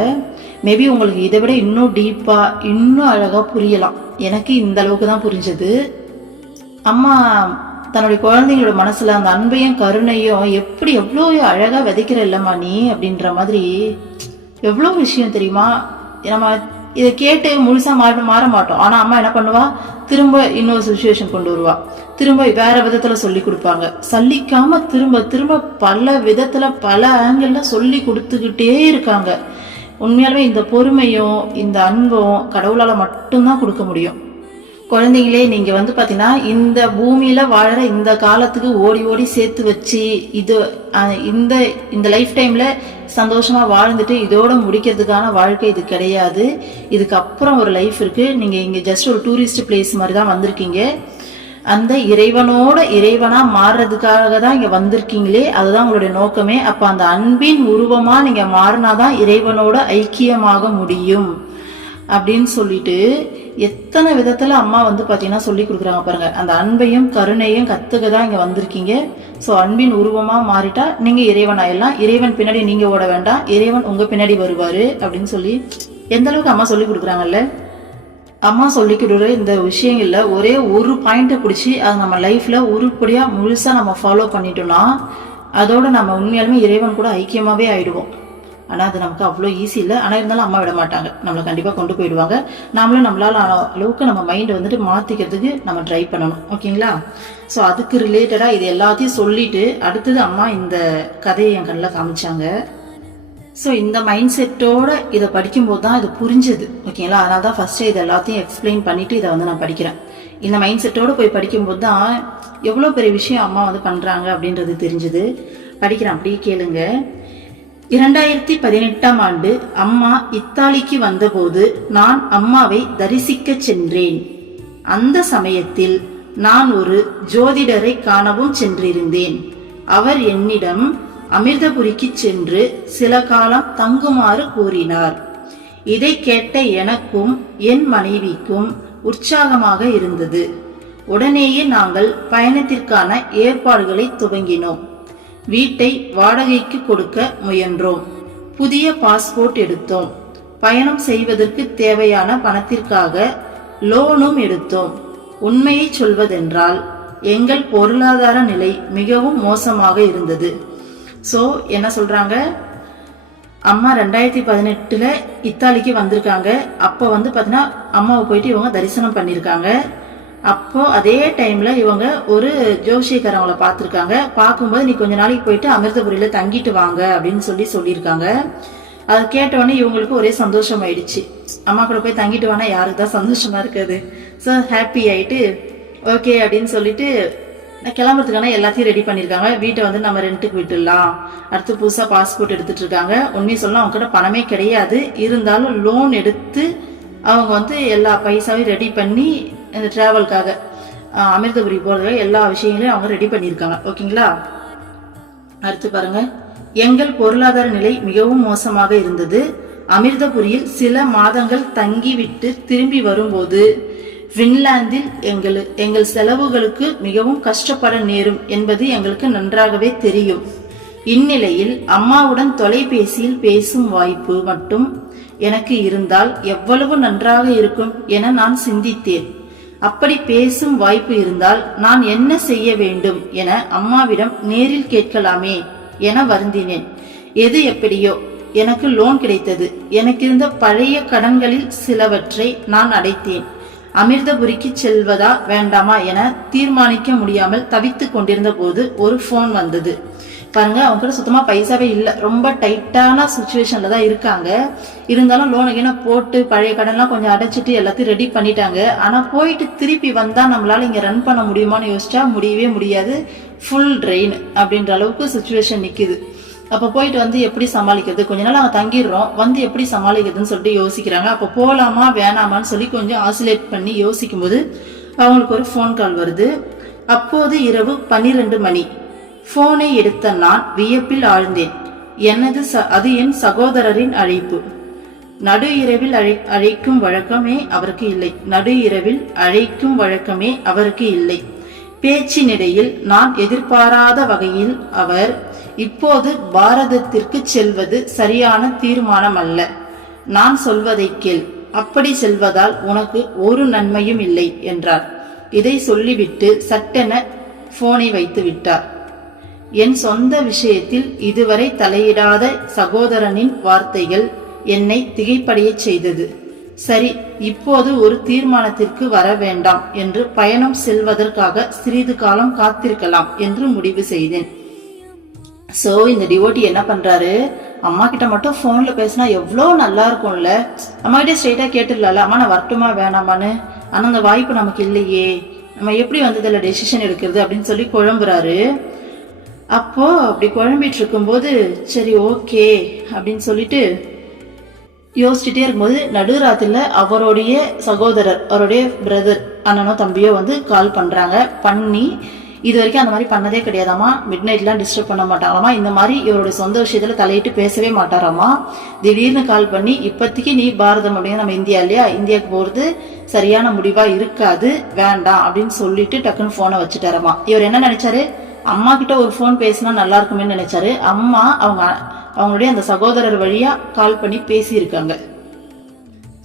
மேபி உங்களுக்கு இதை விட இன்னும் டீப்பா இன்னும் அழகா புரியலாம். எனக்கு இந்த அளவுக்கு தான் புரிஞ்சது. அம்மா தன்னுடைய குழந்தைங்களோட மனசுல அந்த அன்பையும் கருணையும் எப்படி எவ்வளோ அழகா விதைக்கிற இல்லம்மா நீ அப்படின்ற மாதிரி எவ்வளோ விஷயம் தெரியுமா. நம்ம இதை கேட்டு முழுசா மாற மாட்டோம். ஆனா அம்மா என்ன பண்ணுவா, திரும்ப இன்னொரு சுச்சுவேஷன் கொண்டு வருவா, திரும்ப வேற விதத்துல சொல்லி கொடுப்பாங்க. சலிக்காம திரும்ப திரும்ப பல விதத்துல பல ஆங்கிள் சொல்லி கொடுத்துக்கிட்டே இருக்காங்க. உண்மையாலுமே இந்த பொறுமையும் இந்த அன்பும் கடவுளால மட்டும்தான் கொடுக்க முடியும். குழந்தைங்களே, நீங்க பாத்தீங்கன்னா இந்த பூமியில வாழற இந்த காலத்துக்கு ஓடி ஓடி சேர்த்து வச்சு இந்த லைஃப் டைம்ல சந்தோஷமா வாழ்ந்துட்டு இதோட முடிக்கிறதுக்கான வாழ்க்கை இது கிடையாது. இதுக்கப்புறம் ஒரு லைஃப் இருக்கு. நீங்க இங்க ஜஸ்ட் ஒரு டூரிஸ்ட் பிளேஸ் மாதிரி தான் வந்திருக்கீங்க. அந்த இறைவனா மாறுறதுக்காக தான் இங்க வந்திருக்கீங்களே, அதுதான் உங்களுடைய நோக்கமே. அப்ப அந்த அன்பின் உருவமா நீங்க மாறினாதான் இறைவனோட ஐக்கியமாக முடியும் அப்படின்னு சொல்லிட்டு எத்தனை விதத்துல அம்மா பாத்தீங்கன்னா சொல்லி கொடுக்குறாங்க பாருங்க. அந்த அன்பையும் கருணையும் கத்துக்கதான் இங்க வந்திருக்கீங்க. சோ அன்பின் உருவமா மாறிட்டா நீங்க இறைவன் ஆயிடலாம். இறைவன் பின்னாடி நீங்க ஓட வேண்டாம், இறைவன் உங்க பின்னாடி வருவாரு அப்படின்னு சொல்லி எந்த அளவுக்கு அம்மா சொல்லி கொடுக்குறாங்கல்ல. அம்மா சொல்லிக்கிற இந்த விஷயங்கள்ல ஒரே ஒரு பாயிண்ட பிடிச்சி அதை நம்ம லைஃப்ல உருப்படியா முழுசா நம்ம ஃபாலோ பண்ணிட்டோம்னா அதோட நம்ம உண்மையாலுமே இறைவன் கூட ஐக்கியமாவே ஆயிடுவோம். ஆனா அது நமக்கு அவ்வளோ ஈஸி இல்லை. ஆனா இருந்தாலும் அம்மா விட மாட்டாங்க, நம்மளை கண்டிப்பா கொண்டு போயிடுவாங்க. நாமளும் நம்மளால அளவுக்கு நம்ம மைண்டை மாத்திக்கிறதுக்கு நம்ம ட்ரை பண்ணணும். ஓகேங்களா? ஸோ அதுக்கு ரிலேட்டடா இது எல்லாத்தையும் சொல்லிட்டு அடுத்தது அம்மா இந்த கதையை என் கண்ணில் காமிச்சாங்க. ஸோ இந்த மைண்ட் செட்டோட இதை படிக்கும்போது தான் இது புரிஞ்சது. ஓகேங்களா? அதனால தான் ஃபர்ஸ்ட் இது எல்லாத்தையும் எக்ஸ்பிளைன் பண்ணிட்டு இதை நான் படிக்கிறேன். இந்த மைண்ட் செட்டோட போய் படிக்கும்போது தான் எவ்வளோ பெரிய விஷயம் அம்மா பண்றாங்க அப்படின்றது தெரிஞ்சது. படிக்கிறேன், அப்படியே கேளுங்க. 2018ஆம் ஆண்டு அம்மா இத்தாலிக்கு வந்தபோது நான் அம்மாவை தரிசிக்க சென்றேன். அந்த சமயத்தில் நான் ஒரு ஜோதிடரை காணவும் சென்றிருந்தேன். அவர் என்னிடம் அமிர்தபுரிக்கு சென்று சில காலம் தங்குமாறு கூறினார். இதை கேட்ட எனக்கும் என் மனைவிக்கும் உற்சாகமாக இருந்தது. உடனேயே நாங்கள் பயணத்திற்கான ஏற்பாடுகளை துவங்கினோம். வீட்டை வாடகைக்கு கொடுக்க முயன்றோம். புதிய பாஸ்போர்ட் எடுத்தோம். பயணம் செய்வதற்கு தேவையான பணத்திற்காக லோனும் எடுத்தோம். உண்மையை சொல்வதென்றால் எங்கள் பொருளாதார நிலை மிகவும் மோசமாக இருந்தது. ஸோ என்ன சொல்றாங்க, அம்மா 2018 இத்தாலிக்கு வந்திருக்காங்க. அப்போ பார்த்தீங்கன்னா அம்மாவை போயிட்டு இவங்க தரிசனம் பண்ணியிருக்காங்க. அப்போ அதே டைம்ல இவங்க ஒரு ஜோசியக்காரவங்களை பார்த்துருக்காங்க. பார்க்கும்போது நீ கொஞ்ச நாளைக்கு போயிட்டு அமிர்தபுரியில தங்கிட்டு வாங்க அப்படின்னு சொல்லியிருக்காங்க. அதை கேட்டவொடனே இவங்களுக்கு ஒரே சந்தோஷம் ஆயிடுச்சு. அம்மா கூட போய் தங்கிட்டு வானா யாருக்கு தான் சந்தோஷமா இருக்காது. ஸோ ஹாப்பி ஆயிட்டு ஓகே அப்படின்னு சொல்லிட்டு கிளம்புறதுக்கான எல்லாத்தையும் ரெடி பண்ணியிருக்காங்க. வீட்டை நம்ம ரெண்ட்டுக்கு விட்டுடலாம். அடுத்து புதுசா பாஸ்போர்ட் எடுத்துட்டு இருக்காங்க. உண்மையை சொல்லலாம் அவங்க கிட்ட பணமே கிடையாது. இருந்தாலும் லோன் எடுத்து அவங்க எல்லா பைசாவையும் ரெடி பண்ணி இந்த டிராவலுக்காக அமிர்தபுரி போறதுக்காக எல்லா விஷயங்களையும் அவங்க ரெடி பண்ணியிருக்காங்க. ஓகேங்களா, அடுத்து பாருங்க. எங்கள் பொருளாதார நிலை மிகவும் மோசமாக இருந்தது. அமிர்தபுரியில் சில மாதங்கள் தங்கிவிட்டு திரும்பி வரும்போது பின்லாந்தில் எங்கள் செலவுகளுக்கு மிகவும் கஷ்டப்பட நேரும் என்பது எங்களுக்கு நன்றாகவே தெரியும். இந்நிலையில் அம்மாவுடன் தொலைபேசியில் பேசும் வாய்ப்பு மட்டும் எனக்கு இருந்தால் எவ்வளவு நன்றாக இருக்கும் என நான் சிந்தித்தேன். அப்படி பேசும் வாய்ப்பு இருந்தால் நான் என்ன செய்ய வேண்டும் என அம்மாவிடம் நேரில் கேட்கலாமே என வருந்தினேன். எது எப்படியோ எனக்கு லோன் கிடைத்தது. எனக்கு இருந்த பழைய கடன்களில் சிலவற்றை நான் அடைத்தேன். அமிர்தபுரிக்கு செல்வதா வேண்டாமா என தீர்மானிக்க முடியாமல் தவித்துக் கொண்டிருந்த போது ஒரு போன் வந்தது. பாருங்க, அவங்க கிட்ட சுத்தமா பைசாவே இல்லை. ரொம்ப டைட்டான சுச்சுவேஷன்ல தான் இருக்காங்க. இருந்தாலும் லோனுக்கு போட்டு பழைய கடன்லாம் கொஞ்சம் அடைச்சிட்டு எல்லாத்தையும் ரெடி பண்ணிட்டாங்க. ஆனா போயிட்டு திருப்பி வந்தா நம்மளால இங்க ரன் பண்ண முடியுமான்னு யோசிச்சா முடியவே முடியாது. ஃபுல் ட்ரெயின் அப்படின்ற அளவுக்கு சுச்சுவேஷன் நிக்குது. அப்ப போயிட்டு எப்படி சமாளிக்கிறது, கொஞ்ச நாள் அவங்க தங்கிடுறோம், எப்படி சமாளிக்கிறதுன்னு சொல்லிட்டு யோசிக்கிறாங்க. அப்ப போலாமா வேணாமான்னு சொல்லி கொஞ்சம் ஆசிலேட் பண்ணி யோசிக்கும் போது அவங்களுக்கு ஒரு போன் கால் வருது. அப்போது இரவு 12 மணி. போனை எடுத்த நான் வியப்பில் ஆழ்ந்தேன். அது என் சகோதரரின் அழைப்பு. நடு இரவில் அழைக்கும் வழக்கமே அவருக்கு இல்லை. நடு இரவில் அழைக்கும் வழக்கமே அவருக்கு இல்லை. பேச்சினிடையில் நான் எதிர்பாராத வகையில் அவர், இப்போது பாரதத்திற்கு செல்வது சரியான தீர்மானம் அல்ல. நான் சொல்வதை கேள். அப்படி செல்வதால் உனக்கு ஒரு நன்மையும் இல்லை என்றார். இதை சொல்லிவிட்டு சட்டென போனை வைத்து விட்டார். என் சொந்த விஷயத்தில் இதுவரை தலையிடாத சகோதரனின் வார்த்தைகள் என்னை திகைப்படைய செய்தது. சரி, இப்போது ஒரு தீர்மானத்திற்கு வர வேண்டாம் என்று பயணம் செல்வதற்காக சிறிது காலம் காத்திருக்கலாம் என்று முடிவு செய்தேன். சோ இந்த டிவோட்டி என்ன பண்றாரு, அம்மா கிட்ட மட்டும் போன்ல பேசினா எவ்வளோ நல்லா இருக்கும்ல, அம்மா கிட்டே ஸ்ட்ரெயிட்டா கேட்டுடலாம்ல, அம்மா நான் வரட்டுமா வேணாமான்னு. ஆனா அந்த வாய்ப்பு நமக்கு இல்லையே, நம்ம எப்படி இதுல டெசிஷன் எடுக்கிறது அப்படின்னு சொல்லி குழம்புறாரு. அப்போ அப்படி குழம்பிட்டு இருக்கும்போது சரி ஓகே அப்படின்னு சொல்லிட்டு யோசிச்சுட்டே இருக்கும்போது நடுராத்திரில அவருடைய சகோதரர், அவருடைய பிரதர், அண்ணனோ தம்பியோ கால் பண்றாங்க. பண்ணி இது வரைக்கும் அந்த மாதிரி பண்ணதே கிடையாதாமா, மிட் நைட்லாம் டிஸ்டர்ப் பண்ண மாட்டாங்களாமா, இந்த மாதிரி இவருடைய சொந்த விஷயத்துல தலையிட்டு பேசவே மாட்டாராமா. திடீர்னு கால் பண்ணி இப்போதைக்கு நீ பாரதம் அப்படிங்க, நம்ம இந்தியா இல்லையா, இந்தியாவுக்கு போறது சரியான முடிவா இருக்காது, வேண்டாம் அப்படின்னு சொல்லிட்டு டக்குன்னு போனை வச்சுட்டாராமா. இவர் என்ன நினைச்சாரு, அம்மா கிட்ட ஒரு போன் பேசினா நல்லா இருக்குமே நினைச்சாரு. அம்மா அவங்களுடைய அந்த சகோதரர் வழியா கால் பண்ணி பேசி இருக்காங்க.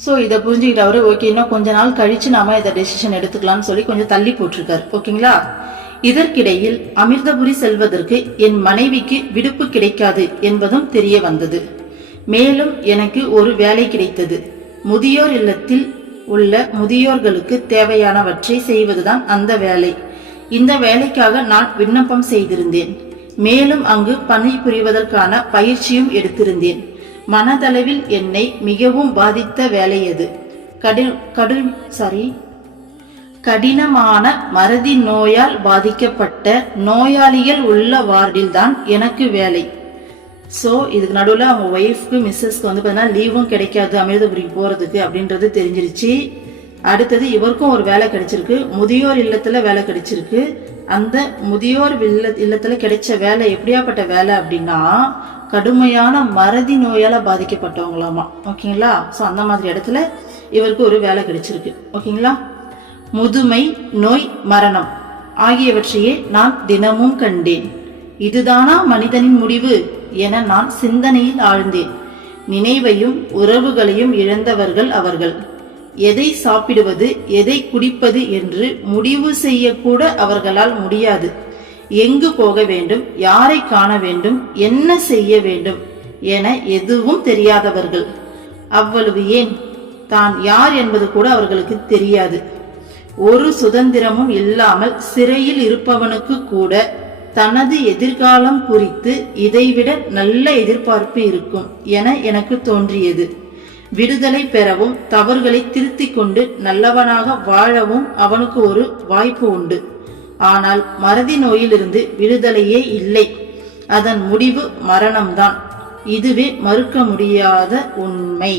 ஸோ இதை புரிஞ்சுக்கிட்டு அவரு ஓகே இன்னும் கொஞ்ச நாள் கழிச்சு நாம இதை டெசிஷன் எடுத்துக்கலாம்னு சொல்லி கொஞ்சம் தள்ளி போட்டிருக்காரு. ஓகேங்களா. இதற்கிடையில் அமிர்தபுரி செல்வதற்கு என் மனைவிக்கு விடுப்பு கிடைக்காது என்பதும் தெரிய வந்தது. மேலும் எனக்கு ஒரு வேலை கிடைத்தது. முதியோர் இல்லத்தில் உள்ள முதியோர்களுக்கு தேவையானவற்றை செய்வதுதான் அந்த வேலை. இந்த வேலைக்காக நான் விண்ணப்பம் செய்திருந்தேன். மேலும் அங்கு பணிபுரிவதற்கான பயிற்சியும் எடுத்திருந்தேன். மனதளவில் என்னை மிகவும் பாதித்த வேலை அது. கடினமான மறதி நோயால் பாதிக்கப்பட்ட நோயாளிகள் உள்ள வார்டில் தான் எனக்கு வேலை. ஸோ இதுக்கு நடுவில் அவங்க ஒய்ஃப்க்கு மிஸ்ஸஸ்க்கு பார்த்தீங்கன்னா லீவும் கிடைக்காது அமிர்தபுரிக்கு போறதுக்கு அப்படின்றது தெரிஞ்சிருச்சு. அடுத்தது இவருக்கும் ஒரு வேலை கிடைச்சிருக்கு, முதியோர் இல்லத்துல வேலை கிடைச்சிருக்கு. அந்த முதியோர் இல்லத்துல கிடைச்ச வேலை எப்படியாப்பட்ட வேலை அப்படின்னா கடுமையான மறதி நோயால பாதிக்கப்பட்டவங்களாமா. ஓகேங்களா. ஸோ அந்த மாதிரி இடத்துல இவருக்கு ஒரு வேலை கிடைச்சிருக்கு. ஓகேங்களா? முதுமை, நோய், மரணம் ஆகியவற்றையே நான் தினமும் கண்டேன். இதுதானா மனிதனின் முடிவு என நான் சிந்தனையில் ஆழ்ந்தேன். நினைவையும் உறவுகளையும் இழந்தவர்கள் அவர்கள். எதை சாப்பிடுவது, எதை குடிப்பது என்று முடிவு செய்யக்கூட அவர்களால் முடியாது. எங்கு போக வேண்டும், யாரை காண வேண்டும், என்ன செய்ய வேண்டும் என எதுவும் தெரியாதவர்கள். அவ்வளவு ஏன், தான் யார் என்பது கூட அவர்களுக்கு தெரியாது. ஒரு சுதந்திரமும் இல்லாமல் சிறையில் இருப்பவனுக்கு கூட தனது எதிர்காலம் குறித்து இதைவிட நல்ல எதிர்பார்ப்பு இருக்கும் என எனக்கு தோன்றியது. விடுதலை பெறவும் தவறுகளை திருத்திக் கொண்டு நல்லவனாக வாழவும் அவனுக்கு ஒரு வாய்ப்பு உண்டு. ஆனால் மறதி நோயிலிருந்து விடுதலையே இல்லை. அதன் முடிவு மரணம்தான். இதுவே மறுக்க முடியாத உண்மை.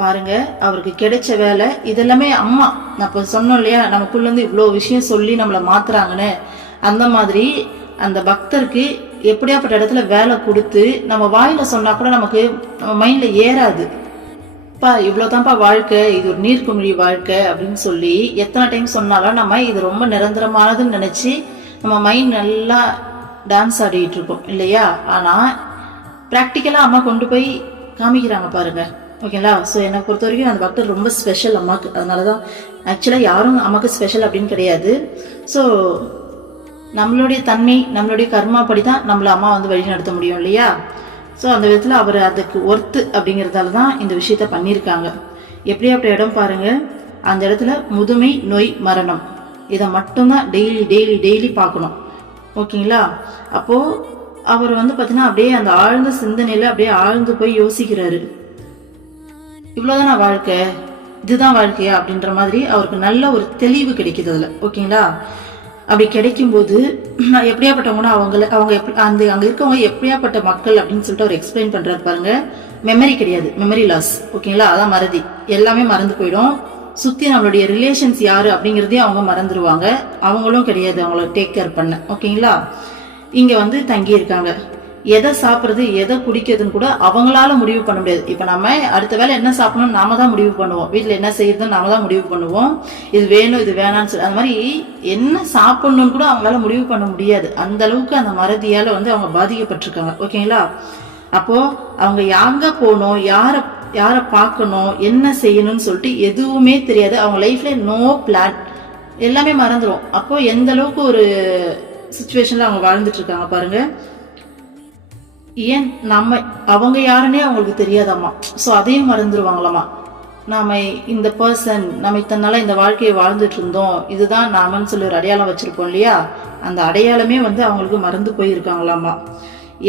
பாருங்க, அவருக்கு கிடைச்ச வேலை இதெல்லாமே அம்மா நம்ம சொன்னோம் இல்லையா, நமக்குள்ள இருந்து இவ்வளவு விஷயம் சொல்லி நம்மளை மாத்துறாங்கன்னு. அந்த மாதிரி அந்த பக்தருக்கு எப்படியாப்பட்ட இடத்துல வேலை கொடுத்து நம்ம வாயில சொன்னா கூட நமக்கு நம்ம மைண்ட்ல ஏறாது. பா இவ்வளவுதான்ப்பா வாழ்க்கை, இது ஒரு நீர்க்குமிழி வாழ்க்கை அப்படின்னு சொல்லி எத்தனை டைம் சொன்னாலும் நம்ம இது ரொம்ப நிரந்தரமானதுன்னு நினைச்சு நம்ம மைண்ட் நல்லா டான்ஸ் ஆடிட்டு இருக்கோம் இல்லையா? ஆனா பிராக்டிக்கலா அம்மா கொண்டு போய் காமிக்கிறாங்க பாருங்க. ஓகேங்களா? ஸோ என்னை பொறுத்த வரைக்கும் அந்த பக்தர் ரொம்ப ஸ்பெஷல் அம்மாக்கு. அதனாலதான் ஆக்சுவலா யாரும் அம்மாக்கு ஸ்பெஷல் அப்படின்னு கிடையாது. ஸோ நம்மளுடைய தன்மை, நம்மளுடைய கர்மா படிதான் நம்மள அம்மா வந்து வழி நடத்த முடியும் இல்லையா? ஸோ அந்த விதத்துல அவர் அதுக்கு ஒர்த்து அப்படிங்கறதால தான் இந்த விஷயத்த பண்ணியிருக்காங்க. எப்படியாப்பட்ட இடம் பாருங்க. அந்த இடத்துல முதுமை, நோய், மரணம் இதை மட்டும்தான் டெய்லி டெய்லி டெய்லி பார்க்கணும். ஓகேங்களா? அப்போ அவர் வந்து பாத்தீங்கன்னா அப்படியே அந்த ஆழ்ந்த சிந்தனையில அப்படியே ஆழ்ந்து போய் யோசிக்கிறாரு. இவ்வளவுதானா வாழ்க்கை, இதுதான் வாழ்க்கையா அப்படின்ற மாதிரி அவருக்கு நல்ல ஒரு தெளிவு கிடைக்குது அதுல. ஓகேங்களா? அப்படி கிடைக்கும் போது எப்படியாப்பட்டவங்கன்னா அவங்க அங்க இருக்கவங்க எப்படியாப்பட்ட மக்கள் அப்படின்னு சொல்லிட்டு அவர் எக்ஸ்பிளைன் பண்றாரு பாருங்க. மெமரி கிடையாது, மெமரி லாஸ். ஓகேங்களா? அதான் மறதி. எல்லாமே மறந்து போயிடும். சுத்தி நம்மளுடைய ரிலேஷன்ஸ் யாரு அப்படிங்கறதையும் அவங்க மறந்துடுவாங்க. அவங்களும் கிடையாது அவங்கள டேக் கேர் பண்ண. ஓகேங்களா? இங்க வந்து தங்கி இருக்காங்க. எதை சாப்பிடுறது, எதை குடிக்கிறதுன்னு கூட அவங்களால முடிவு பண்ண முடியாது. இப்ப நம்ம அடுத்த வேலை என்ன சாப்பிடணும் நாம தான் முடிவு பண்ணுவோம். வீட்டுல என்ன செய்யறதுன்னு நாம தான் முடிவு பண்ணுவோம். இது வேணும், இது வேணாம்னு சொல்லி அந்த மாதிரி என்ன சாப்பிடணும்னு கூட அவங்களால முடிவு பண்ண முடியாது. அந்த அளவுக்கு அந்த மறதியால வந்து அவங்க பாதிக்கப்பட்டிருக்காங்க. ஓகேங்களா? அப்போ அவங்க எங்க போகணும், யார பார்க்கணும், என்ன செய்யணும்னு சொல்லிட்டு எதுவுமே தெரியாது. அவங்க லைஃப்ல நோ பிளான், எல்லாமே மறந்துடும். அப்போ எந்த அளவுக்கு ஒரு சிச்சுவேஷன்ல அவங்க வாழ்ந்துட்டு இருக்காங்க பாருங்க. ஏன் அவங்க யாருன்னே அவங்களுக்கு தெரியாதாமா. சோ அதையும் மறந்துடுவாங்களாமா. நாம இந்த பர்சன், நம்ம இத்தனை நாளா இந்த வாழ்க்கையை வாழ்ந்துட்டு இருந்தோம், இதுதான் நாமன்னு சொல்லி ஒரு அடையாளம் வச்சிருப்போம் இல்லையா? அந்த அடையாளமே வந்து அவங்களுக்கு மறந்து போயிருக்காங்களாமா.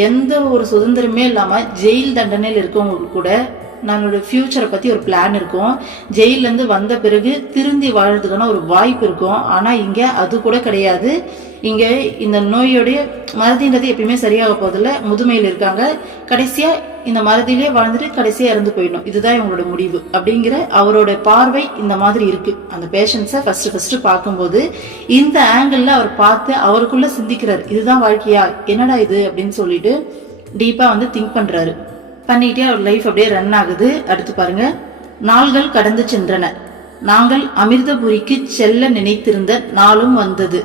எந்த ஒரு சுதந்திரமே இல்லாம ஜெயில் தண்டனையில் இருக்கவங்களுக்கு கூட நம்மளோட ஃபியூச்சரை பத்தி ஒரு பிளான் இருக்கும். ஜெயில இருந்து வந்த பிறகு திருந்தி வாழறதுக்கான ஒரு வாய்ப்பு இருக்கும். ஆனா இங்க அது கூட கிடையாது. இங்க இந்த நோயோடைய மறதின்றது எப்பயுமே சரியாக போதில்ல. முதுமையில் இருக்காங்க. கடைசியா இந்த மறதியிலே வாழ்ந்துட்டு கடைசியா இறந்து போயிடணும், இதுதான் இவங்களோட முடிவு அப்படிங்கிற அவரோட பார்வை இந்த மாதிரி இருக்கு. அந்த பேஷன்ஸை ஃபர்ஸ்ட் பார்க்கும்போது இந்த ஆங்கிள் அவர் பார்த்து அவருக்குள்ள சிந்திக்கிறாரு. இதுதான் வாழ்க்கையா, என்னடா இது அப்படின்னு சொல்லிட்டு டீப்பா வந்து திங்க் பண்றாரு. பண்ணிட்டே அவர் லைஃப் அப்படியே ரன் ஆகுது. அடுத்து பாருங்க. நாள்கள் கடந்து சென்றன. நாங்கள் அமிர்தபுரிக்கு செல்ல நினைத்திருந்த நாளும் வந்தது.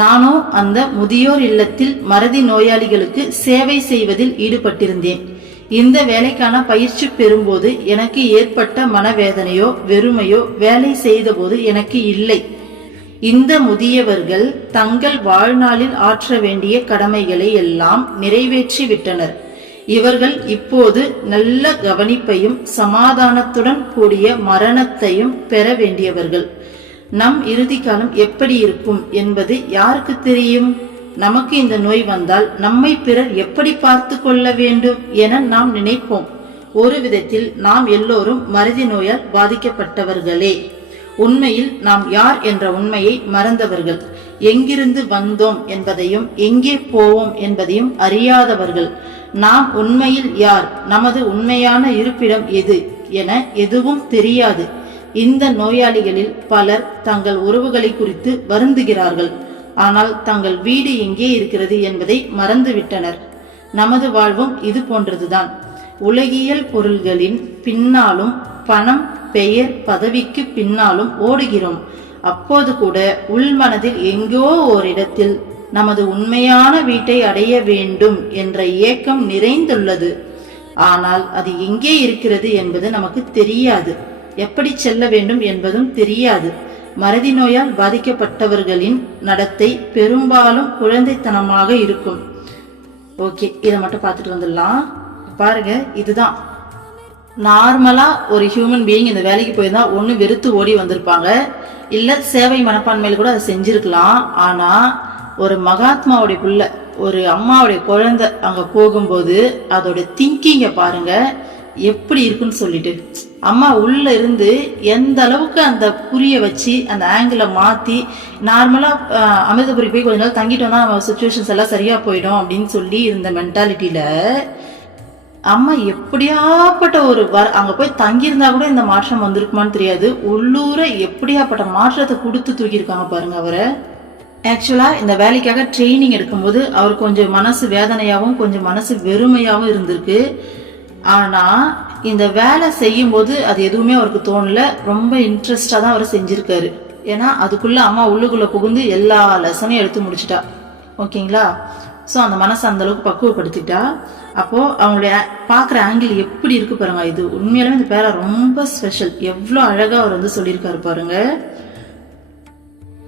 நானோ அந்த முதியோர் இல்லத்தில் மறதி நோயாளிகளுக்கு சேவை செய்வதில் ஈடுபட்டிருந்தேன். இந்த வேலைக்கான பயிற்சி பெறும்போது எனக்கு ஏற்பட்ட மனவேதனையோ வெறுமையோ வேலை செய்த போது எனக்கு இல்லை. இந்த முதியவர்கள் தங்கள் வாழ்நாளில் ஆற்ற வேண்டிய கடமைகளை எல்லாம் நிறைவேற்றி விட்டனர். இவர்கள் இப்போது நல்ல கவனிப்பையும் சமாதானத்துடன் கூடிய மரணத்தையும் பெற வேண்டியவர்கள். நம் இறுதி காலம் எப்படி இருக்கும் என்பது யாருக்கு தெரியும்? நமக்கு இந்த நோய் வந்தால் நம்மை பிறர் எப்படி பார்த்து கொள்ள வேண்டும் என நாம் நினைப்போம். ஒரு விதத்தில் நாம் எல்லோரும் மறதி நோயால் பாதிக்கப்பட்டவர்களே. உண்மையில் நாம் யார் என்ற உண்மையை மறந்தவர்கள். எங்கிருந்து வந்தோம் என்பதையும் எங்கே போவோம் என்பதையும் அறியாதவர்கள். நாம் உண்மையில் யார், நமது உண்மையான இருப்பிடம் எது என எதுவும் தெரியாது. இந்த நோயாளிகளில் பலர் தங்கள் உறவுகளை குறித்து வருந்துகிறார்கள். ஆனால் தங்கள் வீடு எங்கே இருக்கிறது என்பதை மறந்துவிட்டனர். நமது வாழ்வும் இது போன்றதுதான். உலகியல் பொருள்களின் பின்னாலும் பணம், பெயர், பதவிக்கு பின்னாலும் ஓடுகிறோம். அப்போது கூட உள்மனதில் எங்கோ ஓரிடத்தில் நமது உண்மையான வீட்டை அடைய வேண்டும் என்ற ஏக்கம் நிறைந்துள்ளது. ஆனால் அது எங்கே இருக்கிறது என்பது நமக்கு தெரியாது. எப்படி செல்ல வேண்டும் என்பதும் தெரியாது. மறதி நோயால் பாதிக்கப்பட்டவர்களின் நடத்தை பெரும்பாலும் குழந்தைத்தனமாக இருக்கும். ஓகே, இதை மட்டும் பார்த்துட்டு வந்துடலாம். பாருங்க, இதுதான் நார்மலா ஒரு ஹியூமன் பீயிங் இந்த வேலைக்கு போயிருந்தா ஒண்ணு வெறுத்து ஓடி வந்திருப்பாங்க, இல்ல சேவை மனப்பான்மையில கூட அதை செஞ்சிருக்கலாம். ஆனா ஒரு மகாத்மாவுடைய புள்ள, ஒரு அம்மாவுடைய குழந்தை அங்க போகும்போது அதோட திங்கிங்க பாருங்க எப்படி இருக்குன்னு சொல்லிட்டு, அம்மா உள்ள இருந்து எந்த அளவுக்கு அந்த புரிய வச்சு அந்த ஆங்கிளை மாத்தி, நார்மலா அமிர்தபுரி போய் கொஞ்ச நாள் தங்கிட்டு வந்தா நம்ம சுச்சுவேஷன்ஸ் எல்லாம் சரியா போயிடும் அப்படின்னு சொல்லி இருந்த மென்டாலிட்டியில அம்மா எப்படியாப்பட்ட ஒரு அங்க போய் தங்கியிருந்தா கூட இந்த மாற்றம் வந்திருக்குமான்னு தெரியாது. உள்ளூர எப்படியாப்பட்ட மாற்றத்தை கொடுத்து தூக்கியிருக்காங்க பாருங்க அவரை. ஆக்சுவலா இந்த வேலைக்காக ட்ரைனிங் எடுக்கும்போது அவர் கொஞ்சம் மனசு வேதனையாகவும் கொஞ்சம் மனசு வெறுமையாகவும் இருந்திருக்கு. ஆனா இந்த வேலை செய்யும் போது அது எதுவுமே அவருக்கு தோணல. ரொம்ப இன்ட்ரெஸ்டா தான் அவர் செஞ்சிருக்காரு. ஏன்னா அதுக்குள்ள அம்மா உள்ளுக்குள்ள புகுந்து எல்லா லெசனையும் எடுத்து முடிச்சுட்டா. ஓகேங்களா? ஸோ அந்த மனசை அந்த அளவுக்கு பக்குவப்படுத்திட்டா. அப்போ அவங்களுடைய பாக்குற ஆங்கிள் எப்படி இருக்கு பாருங்க. இது உண்மையாலுமே இந்த பேரை ரொம்ப ஸ்பெஷல். எவ்வளவு அழகா அவர் சொல்லியிருக்காரு பாருங்க.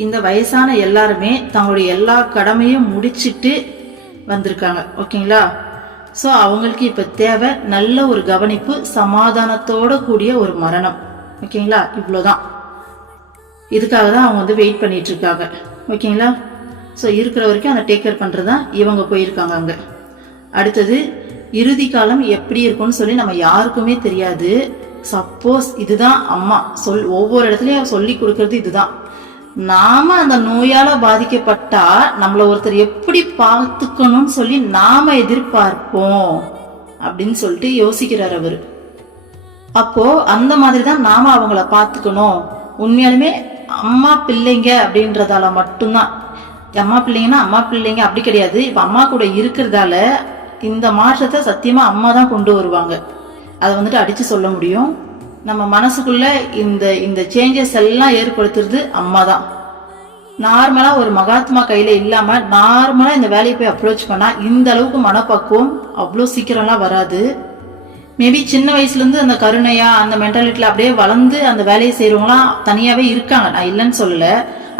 இந்த வயசான எல்லாருமே தங்களுடைய எல்லா கடமையும் முடிச்சிட்டு வந்திருக்காங்க. ஓகேங்களா? ஸோ அவங்களுக்கு இப்ப தேவை நல்ல ஒரு கவனிப்பு, சமாதானத்தோட கூடிய ஒரு மரணம். ஓகேங்களா? இவ்வளவுதான். இதுக்காக தான் அவங்க வெயிட் பண்ணிட்டு இருக்காங்க. ஓகேங்களா? ஸோ இருக்கிற வரைக்கும் அதை டேக் கேர் பண்றதுதான் இவங்க போயிருக்காங்க அங்க. அடுத்தது இறுதி காலம் எப்படி இருக்கும்னு சொல்லி நம்ம யாருக்குமே தெரியாது. சப்போஸ் இதுதான் அம்மா ஒவ்வொரு இடத்துலயும் சொல்லி கொடுக்கறது இதுதான். நாம அந்த நோயால பாதிக்கப்பட்டா நம்மள ஒருத்தர் எப்படி பார்த்துக்கணும்னு சொல்லி நாம எதிர்பார்ப்போம் அப்படின்னு சொல்லிட்டு யோசிக்கிறார் அவரு. அப்போ அந்த மாதிரிதான் நாம அவங்கள பார்த்துக்கணும். உண்மையாலுமே அம்மா பிள்ளைங்க அப்படின்றதால மட்டும்தான், அம்மா பிள்ளைங்கன்னா அம்மா பிள்ளைங்க அப்படி கிடையாது. இப்ப அம்மா கூட இருக்கிறதால இந்த மாற்றத்தை சத்தியமா அம்மா தான் கொண்டு வருவாங்க. அதை அடிச்சு சொல்ல முடியும். நம்ம மனசுக்குள்ள இந்த சேஞ்சஸ் எல்லாம் ஏற்படுத்துறது அம்மா தான். நார்மலா ஒரு மகாத்மா கையில இல்லாம நார்மலா இந்த வேலையை போய் அப்ரோச் பண்ணா இந்த அளவுக்கு மனப்பக்குவம் அவ்வளோ சீக்கிரம்லாம் வராது. மேபி சின்ன வயசுல இருந்து அந்த கருணையா அந்த மென்டாலிட்டியில அப்படியே வளர்ந்து அந்த வேலையை செய்யறவங்களாம் தனியாவே இருக்காங்க, நான் இல்லைன்னு சொல்லல.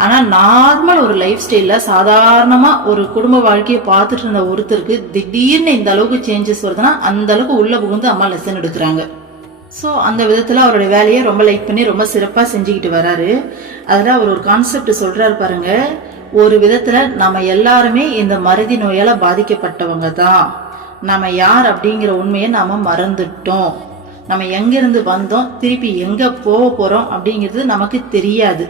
ஆனா நார்மல் ஒரு லைஃப் ஸ்டைல்ல சாதாரணமா ஒரு குடும்ப வாழ்க்கையை பார்த்துட்டு இருந்த ஒருத்தருக்கு திடீர்னு இந்த அளவுக்கு சேஞ்சஸ் வருதுன்னா அந்த அளவுக்கு உள்ள புகுந்து அம்மா லெசன் எடுக்கிறாங்க. ஸோ அந்த விதத்துல அவருடைய வேலையை ரொம்ப லைக் பண்ணி ரொம்ப சிறப்பா செஞ்சுக்கிட்டு வராரு. அதுல அவர் ஒரு கான்செப்ட் சொல்றாரு பாருங்க. ஒரு விதத்துல நம்ம எல்லாருமே இந்த மறதி நோயால பாதிக்கப்பட்டவங்க தான். நம்ம யார் அப்படிங்கிற உண்மையை நாம மறந்துட்டோம். நம்ம எங்க இருந்து வந்தோம், திருப்பி எங்க போக போறோம் அப்படிங்கிறது நமக்கு தெரியாது.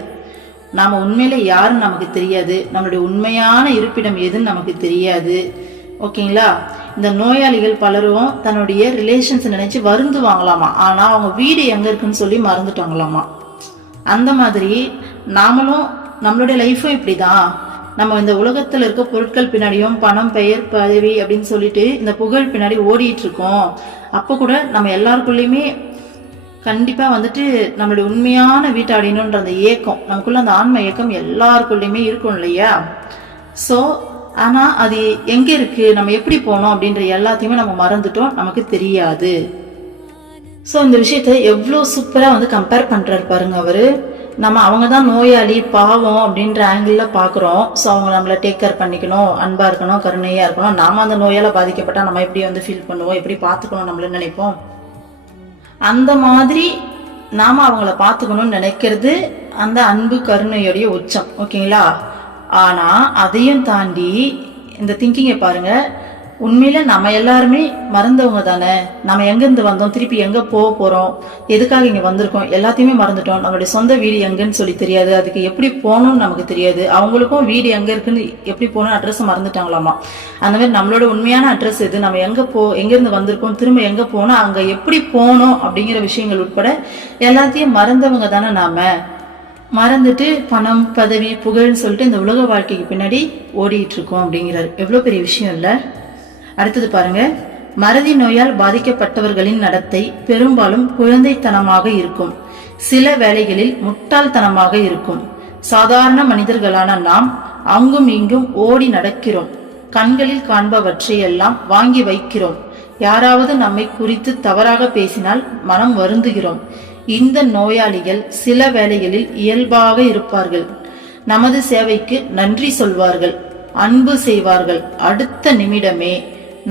நாம உண்மையில யாருன்னு நமக்கு தெரியாது. நம்மளுடைய உண்மையான இருப்பிடம் எதுன்னு நமக்கு தெரியாது. ஓகேங்களா? இந்த நோயாளிகள் பலரும் தன்னுடைய ரிலேஷன்ஸ் நினைச்சு வருந்துவாங்களாமா. ஆனா அவங்க வீடு எங்க இருக்குன்னு சொல்லி மறந்துட்டாங்களாமா. அந்த மாதிரி நாமளும் நம்மளுடைய லைஃபும் இப்படிதான். நம்ம இந்த உலகத்துல இருக்க பொருட்கள் பின்னாடியும் பணம், பெயர், பதவி அப்படின்னு சொல்லிட்டு இந்த புகழ் பின்னாடி ஓடிட்டு இருக்கோம். அப்ப கூட நம்ம எல்லாருக்குள்ளயுமே கண்டிப்பா நம்மளுடைய உண்மையான வீட்டை அடையணும்ன்ற அந்த ஏக்கம், நமக்குள்ள அந்த ஆன்ம ஏக்கம் எல்லாருக்குள்ளயுமே இருக்கும் இல்லையா? சோ ஆனா அது எங்க இருக்கு, நம்ம எப்படி போனோம் அப்படின்ற எல்லாத்தையுமே நம்ம மறந்துட்டோம், நமக்கு தெரியாது. சோ இந்த விஷயத்த எவ்வளவு சூப்பரா கம்பேர் பண்றாரு பாருங்க அவரு. நம்ம அவங்கதான் நோயாளி பாவம் அப்படின்ற ஆங்கிள் பாக்குறோம். சோ அவங்க நம்மள டேக் கேர் பண்ணிக்கணும், அன்பா இருக்கணும், கருணையா இருக்கணும். நாம அந்த நோயால பாதிக்கப்பட்டா நம்ம எப்படி ஃபீல் பண்ணுவோம், எப்படி பாத்துக்கணும் நம்மள நினைப்போம். அந்த மாதிரி நாம அவங்கள பாத்துக்கணும்னு நினைக்கிறது அந்த அன்பு கருணையுடைய உச்சம். ஓகேங்களா? ஆனா அதையும் தாண்டி இந்த திங்கிங்கை பாருங்க. உண்மையில நம்ம எல்லாருமே மறந்தவங்க தானே. நம்ம எங்க இருந்து வந்தோம், திருப்பி எங்க போக போறோம், எதுக்காக இங்க வந்திருக்கோம், எல்லாத்தையுமே மறந்துட்டோம். நம்மளுடைய சொந்த வீடு எங்கன்னு சொல்லி தெரியாது, அதுக்கு எப்படி போகணும்னு நமக்கு தெரியாது. அவங்களுக்கும் வீடு எங்க இருக்குன்னு எப்படி போகணும் அட்ரஸ் மறந்துட்டாங்களாமா. அந்த மாதிரி நம்மளோட உண்மையான அட்ரஸ் எது, நம்ம எங்க இருந்து வந்திருக்கோம், திரும்ப எங்க போனோம், அங்க எப்படி போகணும் அப்படிங்கிற விஷயங்கள் உட்பட எல்லாத்தையும் மறந்தவங்க தானே நாம. மறந்துட்டு பணம், பதவி, புகழ்னு சொல்லிட்டு இந்த உலக வாழ்க்கைக்கு பின்னாடி ஓடிட்டு இருக்கோம் அப்படிங்கிறாரு. எவ்வளவு பெரிய விஷயம் இல்ல? அடுத்தது பாருங்க. மறதி நோயால் பாதிக்கப்பட்டவர்களின் நடத்தை பெரும்பாலும் குழந்தைத்தனமாக இருக்கும். சில வேளைகளில் முட்டாள்தனமாக இருக்கும். சாதாரண மனிதர்களான நாம் அங்கும் இங்கும் ஓடி நடக்கிறோம். கண்களில் காண்பவற்றையெல்லாம் வாங்கி வைக்கிறோம். யாராவது நம்மை குறித்து தவறாக பேசினால் மனம் வருந்துகிறோம். இந்த நோயாளிகள் சில வேளைகளில் இயல்பாக இருப்பார்கள். நமது சேவைக்கு நன்றி சொல்வார்கள், அன்பு செய்வார்கள். அடுத்த நிமிடமே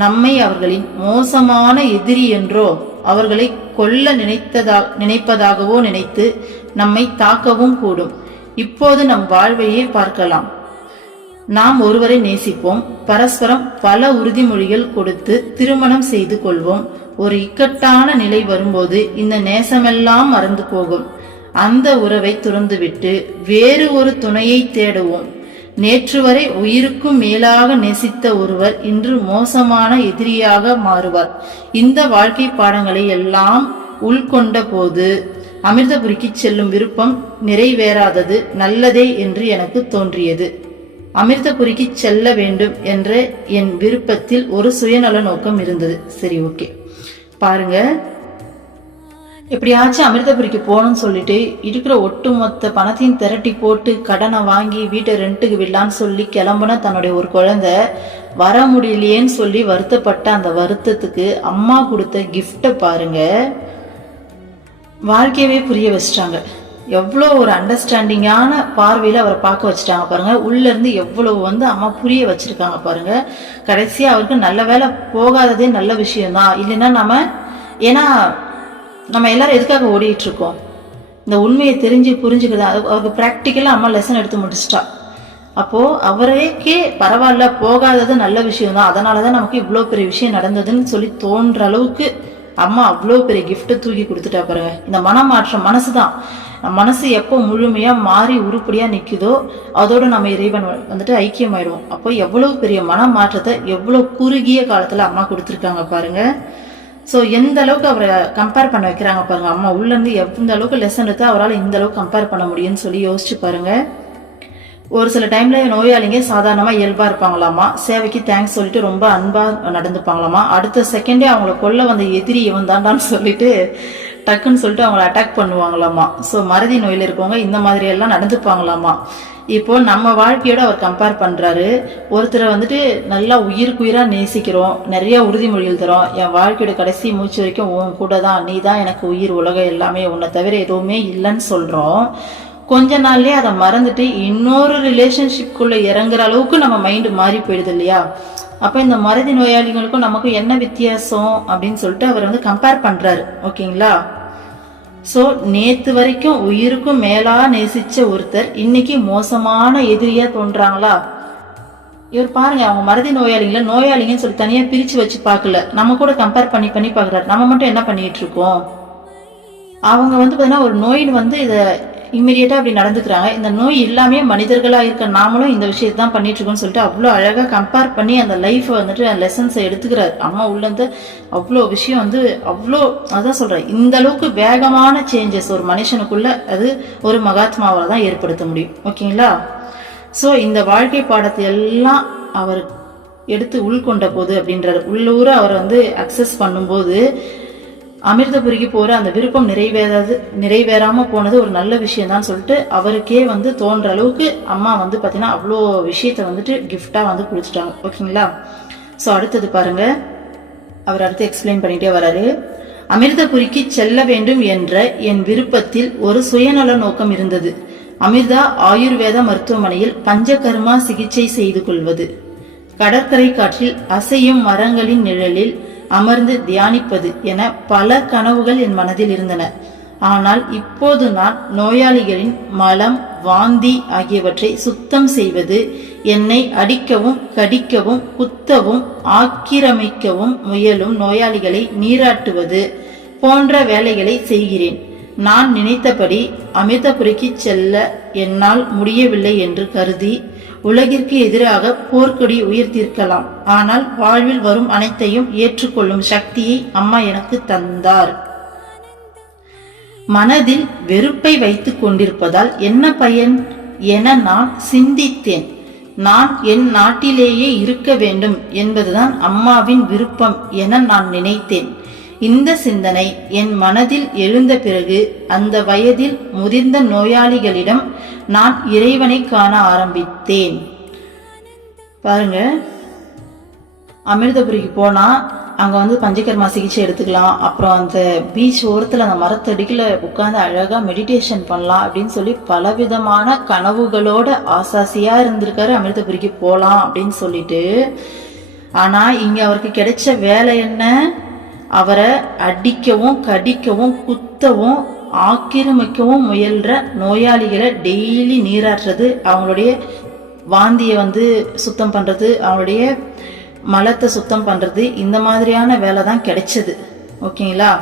நம்மை அவர்களின் மோசமான எதிரி என்றோ அவர்களை கொல்ல நினைப்பதாகவோ நினைத்து நம்மை தாக்கவும் கூடும். இப்போது நம் வாழ்வையே பார்க்கலாம். நாம் ஒருவரை நேசிப்போம், பரஸ்பரம் பல உறுதிமொழிகள் கொடுத்து திருமணம் செய்து கொள்வோம். ஒரு இக்கட்டான நிலை வரும்போது இந்த நேசமெல்லாம் மறந்து போகும். அந்த உறவை துறந்துவிட்டு வேறு ஒரு துணையை தேடுவோம். நேற்று வரை உயிருக்கும் மேலாக நேசித்த ஒருவர் இன்று மோசமான எதிரியாக மாறுவார். இந்த வாழ்க்கை பாடங்களை எல்லாம் உள்கொண்ட போது அமிர்தபுரிக்கு செல்லும் விருப்பம் நிறைவேறாதது நல்லதே என்று எனக்கு தோன்றியது. அமிர்தபுரிக்கு செல்ல வேண்டும் என்ற என் விருப்பத்தில் ஒரு சுயநல நோக்கம் இருந்தது. சரி, ஓகே, பாருங்க. எப்படியாச்சும் அமிர்தபுரிக்கு போகணும்னு சொல்லிட்டு இருக்கிற ஒட்டுமொத்த பணத்தையும் திரட்டி போட்டு கடனை வாங்கி வீட்டை ரெண்ட்டுக்கு விடலான்னு சொல்லி கிளம்புன தன்னுடைய ஒரு குழந்தை வர முடியலையேன்னு சொல்லி வருத்தப்பட்ட அந்த வருத்தத்துக்கு அம்மா கொடுத்த கிஃப்டை பாருங்க. வாழ்க்கையவே புரிய வச்சிட்டாங்க. எவ்வளோ ஒரு அண்டர்ஸ்டாண்டிங்கான பார்வையில் அவரை பார்க்க வச்சுட்டாங்க பாருங்க. உள்ள இருந்து எவ்வளவு அம்மா புரிய வச்சிருக்காங்க பாருங்க. கடைசியா அவருக்கு நல்ல வேலை போகாததே நல்ல விஷயம்தான். இல்லைன்னா ஏன்னா நம்ம எல்லாரும் எதுக்காக ஓடிட்டு இருக்கோம்? இந்த உண்மையை தெரிஞ்சு புரிஞ்சுக்கிறது. அவருக்கு ப்ராக்டிக்கலா அம்மா லெசன் எடுத்து முடிச்சிட்டா. அப்போ அவருக்கே பரவாயில்ல, போகாதது நல்ல விஷயம்தான், அதனாலதான் நமக்கு இவ்வளோ பெரிய விஷயம் நடந்ததுன்னு சொல்லி தோன்ற அளவுக்கு அம்மா அவ்வளோ பெரிய கிஃப்ட்டை தூக்கி கொடுத்துட்டா பாருங்க. இந்த மனமாற்றம் மனசுதான். மனசு எப்போ முழுமையா மாறி உருப்படியா நிக்குதோ அதோட நம்ம இறைவன் ஐக்கியமாயிடுவோம். அப்போ எவ்வளவு பெரிய மனமாற்றத்தை எவ்வளவு குறுகிய காலத்துல அம்மா கொடுத்துருக்காங்க பாருங்க. ஸோ எந்த அளவுக்கு அவரை கம்பேர் பண்ண வைக்கிறாங்க பாருங்க. அம்மா உள்ள இருந்து எந்த அளவுக்கு லெசன் எடுத்து அவரால் இந்த அளவுக்கு கம்பேர் பண்ண முடியும்னு சொல்லி யோசிச்சு பாருங்க. ஒரு சில டைம்ல நோயாளிங்க சாதாரணமா இயல்பா இருப்பாங்களாமா. சேவைக்கு தேங்க்ஸ் சொல்லிட்டு ரொம்ப அன்பா நடந்துப்பாங்களாமா. அடுத்த செகண்டே அவங்கள கொல்ல வந்த எதிரி இவன் தாண்டான்னு சொல்லிட்டு டக்குன்னு சொல்லிட்டு அவங்கள அட்டாக் பண்ணுவாங்களாமா. ஸோ மறதி நோயில இருக்கவங்க இந்த மாதிரி எல்லாம் நடந்துப்பாங்களாமா. இப்போ நம்ம வாழ்க்கையோட அவர் கம்பேர் பண்றாரு. ஒருத்தரை நல்லா உயிருக்குயிரா நேசிக்கிறோம், நிறைய உறுதிமொழிகள் தரோம். என் வாழ்க்கையோட கடைசி மூச்சு வரைக்கும் உன் கூட தான், நீ தான் எனக்கு உயிர், உலகம் எல்லாமே, உன்னை தவிர எதுவுமே இல்லைன்னு சொல்றோம். கொஞ்ச நாள்லயே அதை மறந்துட்டு இன்னொரு ரிலேஷன்ஷிப்குள்ள இறங்குற அளவுக்கு நம்ம மைண்டு மாறி போயிடுது இல்லையா? அப்ப இந்த மறதி நோயாளிகளுக்கும் நமக்கும் என்ன வித்தியாசம் அப்படின்னு சொல்லிட்டு அவர் கம்பேர் பண்றாரு. ஓகேங்களா? சோ நேத்து வரைக்கும் உயிருக்கும் மேலா நேசிச்ச ஒருத்தர் இன்னைக்கு மோசமான எதிரியா தோன்றாங்களா? இவர் பாருங்க, அவங்க மறதி நோயாளிங்கன்னு சொல்லி தனியா பிரிச்சு வச்சு பார்க்கல, நம்ம கூட கம்பேர் பண்ணி பாக்குறாரு. நம்ம மட்டும் என்ன பண்ணிட்டு இருக்கோம்? அவங்க பாத்தீங்கன்னா ஒரு நோயின் இத இம்மிடியட்டா அப்படி நடந்துக்கிறாங்க. இந்த நோய் எல்லாமே மனிதர்களா இருக்க நாமளும் இந்த விஷயத்தை தான் பண்ணிட்டு இருக்கோம்னு சொல்லிட்டு அவ்வளோ அழகா கம்பேர் பண்ணி அந்த லைஃபை லெசன்ஸை எடுத்துக்கிறாரு. அம்மா உள்ள இருந்து அவ்வளோ விஷயம் அவ்வளோ, அதான் சொல்றேன், இந்த அளவுக்கு வேகமான சேஞ்சஸ் ஒரு மனுஷனுக்குள்ள அது ஒரு மகாத்மாவால தான் ஏற்படுத்த முடியும். ஓகேங்களா? ஸோ இந்த வாழ்க்கை பாடத்தை எல்லாம் அவர் எடுத்து உள்கொண்ட போது அப்படின்றாரு. உள்ளூர அவர் அக்சஸ் பண்ணும்போது அமிர்தபுரிக்கு போற அந்த விருப்பம் நிறைவேறாம போனது ஒரு நல்ல விஷயம் தான் சொல்லிட்டு அவருக்கே தோன்ற அளவுக்கு அம்மா பாத்தீங்கன்னா அவ்வளோ விஷயத்த கிஃப்டா கொடுத்துட்டாங்க. ஓகேங்களா? சோ அடுத்தது பாருங்க, அவர் அடுத்து எக்ஸ்பிளைன் பண்ணிட்டே வராரு. அமிர்தபுரிக்கு செல்ல வேண்டும் என்ற என் விருப்பத்தில் ஒரு சுயநல நோக்கம் இருந்தது. அமிர்தா ஆயுர்வேத மருத்துவமனையில் பஞ்சகர்மா சிகிச்சை செய்து கொள்வது, கடற்கரை காற்றில் அசையும் மரங்களின் நிழலில் அமர்ந்து தியானிப்பது என பல கனவுகள் என் மனதில் இருந்தன. ஆனால் இப்போது நான் நோயாளிகளின் மலம், வாந்தி ஆகியவற்றை சுத்தம் செய்வது, என்னை அடிக்கவும் கடிக்கவும் குத்தவும் ஆக்கிரமிக்கவும் முயலும் நோயாளிகளை நீராட்டுவது போன்ற வேலைகளை செய்கிறேன். நான் நினைத்தபடி அமிர்தபுரிக்கு செல்ல என்னால் முடியவில்லை என்று கருதி உலகிற்கு எதிராக போர்க்கொடி உயர்த்தியிருக்கலாம். ஆனால் வாழ்வில் வரும் அனைத்தையும் ஏற்றுக்கொள்ளும் சக்தியை அம்மா எனக்கு தந்தார். மனதில் வெறுப்பை வைத்துக் கொண்டிருப்பதால் என்ன பயன் என நான் சிந்தித்தேன். நான் என் நாட்டிலேயே இருக்க வேண்டும் என்பதுதான் அம்மாவின் விருப்பம் என நான் நினைத்தேன். இந்த சிந்தனை என் மனதில் எழுந்த பிறகு அந்த வயதில் முதிர்ந்த நோயாளிகளிடம் நான் இறைவனை காண ஆரம்பித்தேன். பாருங்க, அமிர்தபுரிக்கு போனா அங்க பஞ்சகர்மா சிகிச்சை எடுத்துக்கலாம், அப்புறம் அந்த பீச் ஓரத்துல அந்த மரத்தடிக்குல உட்கார்ந்து அழகா மெடிடேஷன் பண்ணலாம் அப்படின்னு சொல்லி பலவிதமான கனவுகளோட ஆசாசியா இருந்திருக்காரு. அமிர்தபுரிக்கு போலாம் அப்படின்னு சொல்லிட்டு. ஆனா இங்க அவருக்கு கிடைச்ச வேலை என்ன? அவரை அடிக்கவும் கடிக்கவும் குத்தவும் ஆக்கிரமிக்கவும் முயல்ற நோயாளிகளை டெய்லி நீராட்டுறது, அவங்களுடைய வாந்தியை சுத்தம் பண்றது, அவங்களுடைய மலத்தை சுத்தம் பண்றது, இந்த மாதிரியான வேலை தான் கிடைச்சது. ஓகேங்களா?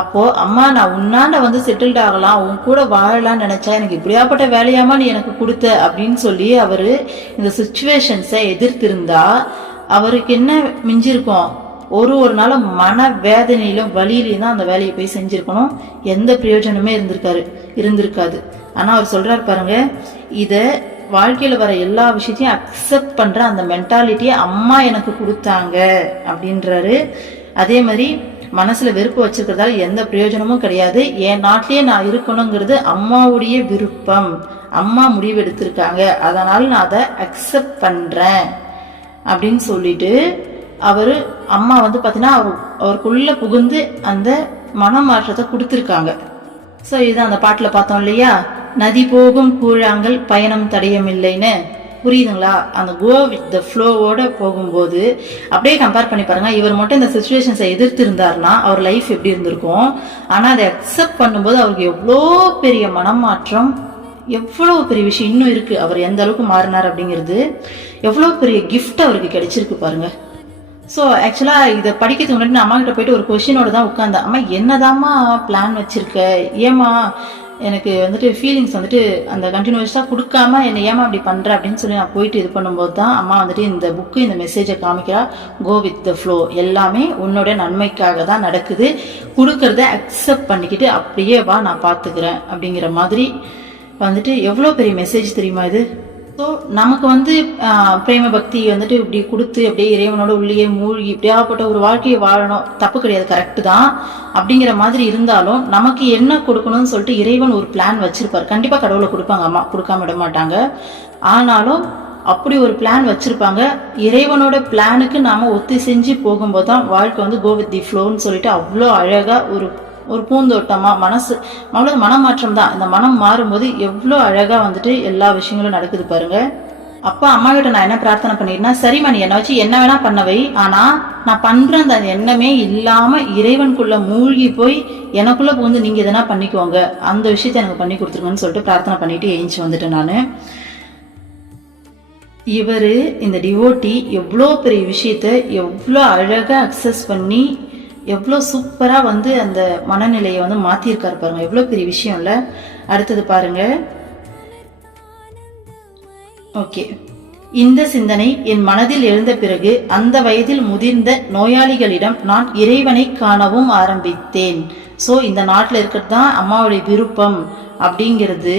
அப்போ அம்மா நான் உன்னாண்ட செட்டில்ட் ஆகலாம், உன் கூட வாழலாம்னு நினைச்சா எனக்கு இப்படியாப்பட்ட வேலையாமா நீ எனக்கு கொடுத்த அப்படின்னு சொல்லி அவரு இந்த சுச்சுவேஷன்ஸை எதிர்த்திருந்தா அவருக்கு என்ன மிஞ்சிருக்கும்? ஒரு நாள் மன வேதனையிலும் வலியிலையும் தான் அந்த வேலையை போய் செஞ்சிருக்கணும். எந்த பிரயோஜனமே இருந்திருக்காது. ஆனா அவர் சொல்றாரு பாருங்க, இத வாழ்க்கையில வர எல்லா விஷயத்தையும் அக்செப்ட் பண்ற அந்த மென்டாலிட்டியை அம்மா எனக்கு கொடுத்தாங்க அப்படின்றாரு. அதே மாதிரி மனசுல வெறுப்பு வச்சிருக்கிறதால எந்த பிரயோஜனமும் கிடையாது. என் நாட்டிலேயே நான் இருக்கணுங்கிறது அம்மாவுடைய விருப்பம், அம்மா முடிவு எடுத்திருக்காங்க, அதனால நான் அதை அக்செப்ட் பண்றேன் அப்படின்னு சொல்லிட்டு அவரு அம்மா பாத்தீங்கன்னா அவருக்குள்ள புகுந்து அந்த மனமாற்றத்தை கொடுத்திருக்காங்க. ஸோ இதுதான் அந்த பாட்டுல பார்த்தோம் இல்லையா, நதி போகும் கூழாங்கல் பயணம் தடையமில்லைன்னு. புரியுதுங்களா? அந்த கோ வித் த ஃப்ளோவோட போகும்போது அப்படியே கம்பேர் பண்ணி பாருங்க. இவர் மட்டும் இந்த சுச்சுவேஷன்ஸை எதிர்த்து இருந்தாருன்னா அவர் லைஃப் எப்படி இருந்திருக்கும். ஆனா அதை அக்செப்ட் பண்ணும்போது அவருக்கு எவ்வளோ பெரிய மனமாற்றம், எவ்வளவு பெரிய விஷயம் இன்னும் இருக்கு. அவர் எந்த அளவுக்கு மாறினார் அப்படிங்கிறது எவ்வளவு பெரிய கிஃப்ட் அவருக்கு கிடைச்சிருக்கு பாருங்க. ஸோ ஆக்சுவலாக இதை படிக்கிறதுக்கு முன்னாடி நான் அம்மா கிட்ட போயிட்டு ஒரு கொஸ்டினோட தான் உட்காந்தேன். அம்மா என்னதாம்மா பிளான் வச்சிருக்க, ஏமா எனக்கு ஃபீலிங்ஸ் அந்த கண்டினியூஸாக கொடுக்காம என்னை ஏமா அப்படி பண்ணுற அப்படின்னு சொல்லி நான் போயிட்டு இது பண்ணும்போது தான் அம்மா இந்த புக்கு இந்த மெசேஜை காமிக்கிறா. கோ வித் த ஃப்ளோ, எல்லாமே உன்னோட நன்மைக்காக தான் நடக்குது, கொடுக்கறத அக்செப்ட் பண்ணிக்கிட்டு அப்படியே வா நான் பார்த்துக்கிறேன் அப்படிங்கிற மாதிரி எவ்வளோ பெரிய மெசேஜ் தெரியுமா இது. ஸோ நமக்கு பிரேம பக்தி இப்படி கொடுத்து அப்படியே இறைவனோட உள்ளே மூழ்கி இப்படியாப்பட்ட ஒரு வாழ்க்கையை வாழணும், தப்பு கிடையாது, கரெக்டு தான். அப்படிங்கிற மாதிரி இருந்தாலும் நமக்கு என்ன கொடுக்கணும்னு சொல்லிட்டு இறைவன் ஒரு பிளான் வச்சிருப்பாரு. கண்டிப்பா கடவுளை கொடுப்பாங்க, அம்மா கொடுக்காம விட மாட்டாங்க. ஆனாலும் அப்படி ஒரு பிளான் வச்சிருப்பாங்க. இறைவனோட பிளானுக்கு நாம ஒத்து செஞ்சு போகும்போது தான் வாழ்க்கை கோ வித் தி ஃப்ளோன்னு சொல்லிட்டு அவ்வளோ அழகா ஒரு பூந்தோட்டமா மனமாற்றம் தான். இந்த மனம் மாறும்போது எவ்வளோ அழகா எல்லா விஷயங்களும் நடக்குது பாருங்க. அப்பா அம்மா கிட்ட நான் என்ன பிரார்த்தனை பண்ணிருந்தா, சரிம்மா நீ என்ன வச்சு என்ன வேணா பண்ணவை, ஆனா நான் பண்ற அந்த எண்ணமே இல்லாம இறைவனுக்குள்ள மூழ்கி போய் எனக்குள்ள புகுந்து நீங்க எதனா பண்ணிக்கோங்க, அந்த விஷயத்த எனக்கு பண்ணி கொடுத்துருங்கன்னு சொல்லிட்டு பிரார்த்தனை பண்ணிட்டு ஏஞ்சி வந்துட்டேன் நானு. இவரு இந்த டிவோட்டி எவ்வளோ பெரிய விஷயத்த எவ்வளோ அழகா அக்சஸ் பண்ணி எவ்வளோ சூப்பரா அந்த மனநிலையை மாத்திருக்காரு பாருங்க. எவ்வளோ பெரிய விஷயம் இல்ல. அடுத்தது பாருங்க. ஓகே, இந்த சிந்தனை என் மனதில் எழுந்த பிறகு அந்த வயதில் முதிர்ந்த நோயாளிகளிடம் நான் இறைவனை காணவும் ஆரம்பித்தேன். ஸோ இந்த நாட்டில் இருக்கிறது தான் அம்மாவுடைய விருப்பம் அப்படிங்கிறது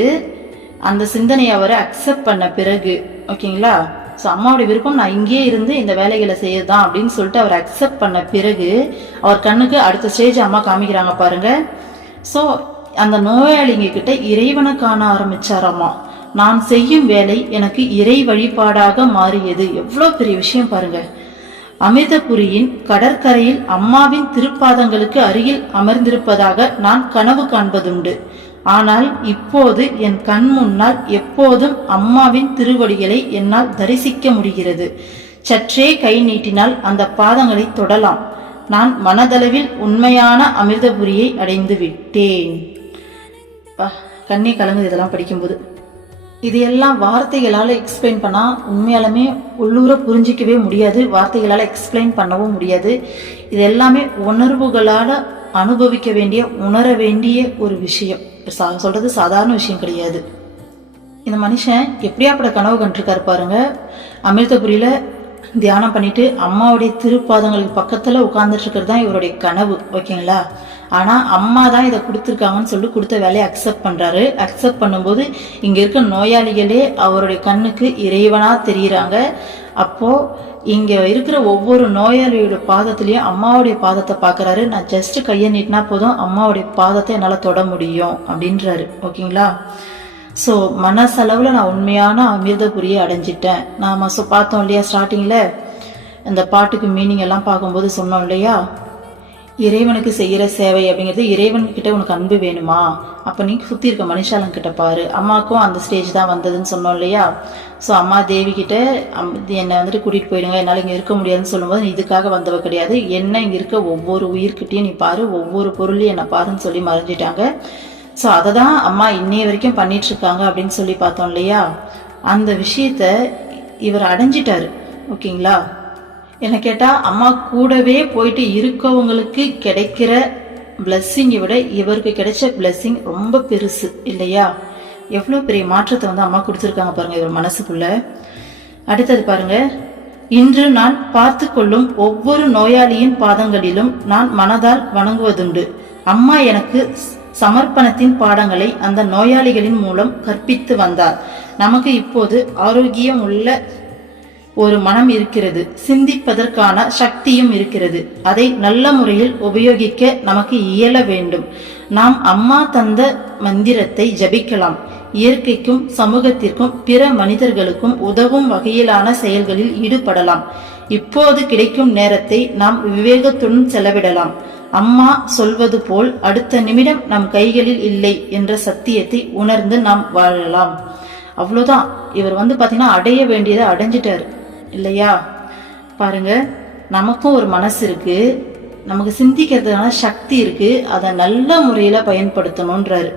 அந்த சிந்தனையை அவரை அக்செப்ட் பண்ண பிறகு, ஓகேங்களா. ஸோ அம்மாவுடைய விருப்பம் நான் இங்கே இருந்து இந்த வேலைகளை செய்யதான் அப்படின்னு சொல்லிட்டு அவர் அக்செப்ட் பண்ண பிறகு அவர் கண்ணுக்கு அடுத்த ஸ்டேஜ் அம்மா காமிக்கிறாங்க பாருங்க. ஸோ அந்த நோயாளிங்க கிட்ட இறைவனை காண ஆரம்பிச்சாராமா. நான் செய்யும் வேலை எனக்கு இறை வழிபாடாக மாறியது. எவ்வளோ பெரிய விஷயம் பாருங்க. அமிர்தபுரியின் கடற்கரையில் அம்மாவின் திருப்பாதங்களுக்கு அருகில் அமர்ந்திருப்பதாக நான் கனவு காண்பதுண்டு. ஆனால் இப்போது என் கண் முன்னால் எப்போதும் அம்மாவின் திருவடிகளை என்னால் தரிசிக்க முடிகிறது. சற்றே கை நீட்டினால் அந்த பாதங்களை தொடலாம். நான் மனதளவில் உண்மையான அமிர்தபுரியை அடைந்து விட்டேன். கண்ணே கலங்குது இதெல்லாம் படிக்கும்போது. இது எல்லாம் வார்த்தைகளால எக்ஸ்பிளைன் பண்ணா உண்மையாலுமே உள்ளூர புரிஞ்சிக்கவே முடியாது, வார்த்தைகளால எக்ஸ்பிளைன் பண்ணவும் முடியாது. இது எல்லாமே உணர்வுகளால அனுபவிக்க வேண்டிய, உணர வேண்டிய ஒரு விஷயம். சொல்றது சாதாரண விஷயம் கிடையாது. இந்த மனுஷன் எப்படியாப்பட்ட கனவு கண்டிருக்காரு பாருங்க. அமிர்தபுரியில தியானம் பண்ணிட்டு அம்மாவுடைய திருப்பாதங்களுக்கு பக்கத்துல உட்கார்ந்துட்டு இருக்கிறது தான் இவருடைய கனவு, ஓகேங்களா. ஆனால் அம்மா தான் இதை கொடுத்துருக்காங்கன்னு சொல்லி கொடுத்த வேலையை அக்செப்ட் பண்ணுறாரு. அக்செப்ட் பண்ணும்போது இங்கே இருக்க நோயாளிகளே அவருடைய கண்ணுக்கு இறைவனாக தெரிகிறாங்க. அப்போது இங்கே இருக்கிற ஒவ்வொரு நோயாளியோட பாதத்துலேயும் அம்மாவுடைய பாதத்தை பார்க்குறாரு. நான் ஜஸ்ட் கையை நீட்டினா போதும் அம்மாவுடைய பாதத்தை என்னால் தொட முடியும் அப்படின்றாரு. ஓகேங்களா? ஸோ மனசளவில் நான் உண்மையான அமிர்தபுரியை அடைஞ்சிட்டேன். நாம் பார்த்தோம் இல்லையா ஸ்டார்டிங்கில் இந்த பாட்டுக்கு மீனிங் எல்லாம் பார்க்கும்போது சொன்னோம் இல்லையா, இறைவனுக்கு செய்கிற சேவை அப்படிங்கிறது இறைவன்கிட்ட உனக்கு அன்பு வேணுமா, அப்போ நீ சுற்றி இருக்க மனுஷாலங்கிட்ட பாரு. அம்மாவுக்கும் அந்த ஸ்டேஜ் தான் வந்ததுன்னு சொன்னோம் இல்லையா. ஸோ அம்மா தேவி கிட்ட என்னை வந்துட்டு கூட்டிகிட்டு போயிடுங்க, என்னால் இங்கே இருக்க முடியாதுன்னு சொல்லும்போது நீ இதுக்காக வந்தவ கிடையாது, என்ன இங்கே இருக்க ஒவ்வொரு உயிர்கிட்டையும் நீ பாரு, ஒவ்வொரு பொருளையும் என்னை பாருன்னு சொல்லி மறைஞ்சிட்டாங்க. ஸோ அதை தான் அம்மா இன்னைய வரைக்கும் பண்ணிட்டு இருக்காங்க அப்படின்னு சொல்லி பார்த்தோம் இல்லையா. அந்த விஷயத்த இவர் அடைஞ்சிட்டாரு. ஓகேங்களா? என்ன கேட்டால் அம்மா கூடவே போயிட்டு இருக்கவங்களுக்கு கிடைக்கிற பிளஸ்ஸிங்கை விட இவருக்கு கிடைச்ச பிளஸ்ஸிங் ரொம்ப பெருசு இல்லையா. எவ்வளோ பெரிய மாற்றத்தை வந்து அம்மா கொடுத்துருக்காங்க பாருங்க இவர் மனசுக்குள்ள. அடுத்தது பாருங்க, இன்று நான் பார்த்து கொள்ளும் ஒவ்வொரு நோயாளியின் பாதங்களிலும் நான் மனதால் வணங்குவதுண்டு. அம்மா எனக்கு சமர்ப்பணத்தின் பாடங்களை அந்த நோயாளிகளின் மூலம் கற்பித்து வந்தார். நமக்கு இப்போது ஆரோக்கியம் உள்ள ஒரு மனம் இருக்கிறது, சிந்திப்பதற்கான சக்தியும் இருக்கிறது. அதை நல்ல முறையில் உபயோகிக்க நமக்கு இயல வேண்டும். நாம் அம்மா தந்த மந்திரத்தை ஜபிக்கலாம். இயற்கைக்கும் சமூகத்திற்கும் பிற மனிதர்களுக்கும் உதவும் வகையிலான செயல்களில் ஈடுபடலாம். இப்போது கிடைக்கும் நேரத்தை நாம் விவேகத்துடன் செலவிடலாம். அம்மா சொல்வது போல் அடுத்த நிமிடம் நம் கைகளில் இல்லை என்ற சத்தியத்தை உணர்ந்து நாம் வாழலாம். அவ்வளோதான். இவர் வந்து பாத்தீங்கன்னா அடைய வேண்டியதை அடைஞ்சிட்டாரு இல்லையா. பாருங்க, நமக்கும் ஒரு மனசு இருக்கு, நமக்கு சிந்திக்கிறதுக்கான சக்தி இருக்கு, அதை நல்ல முறையில பயன்படுத்தணும்ன்றாரு.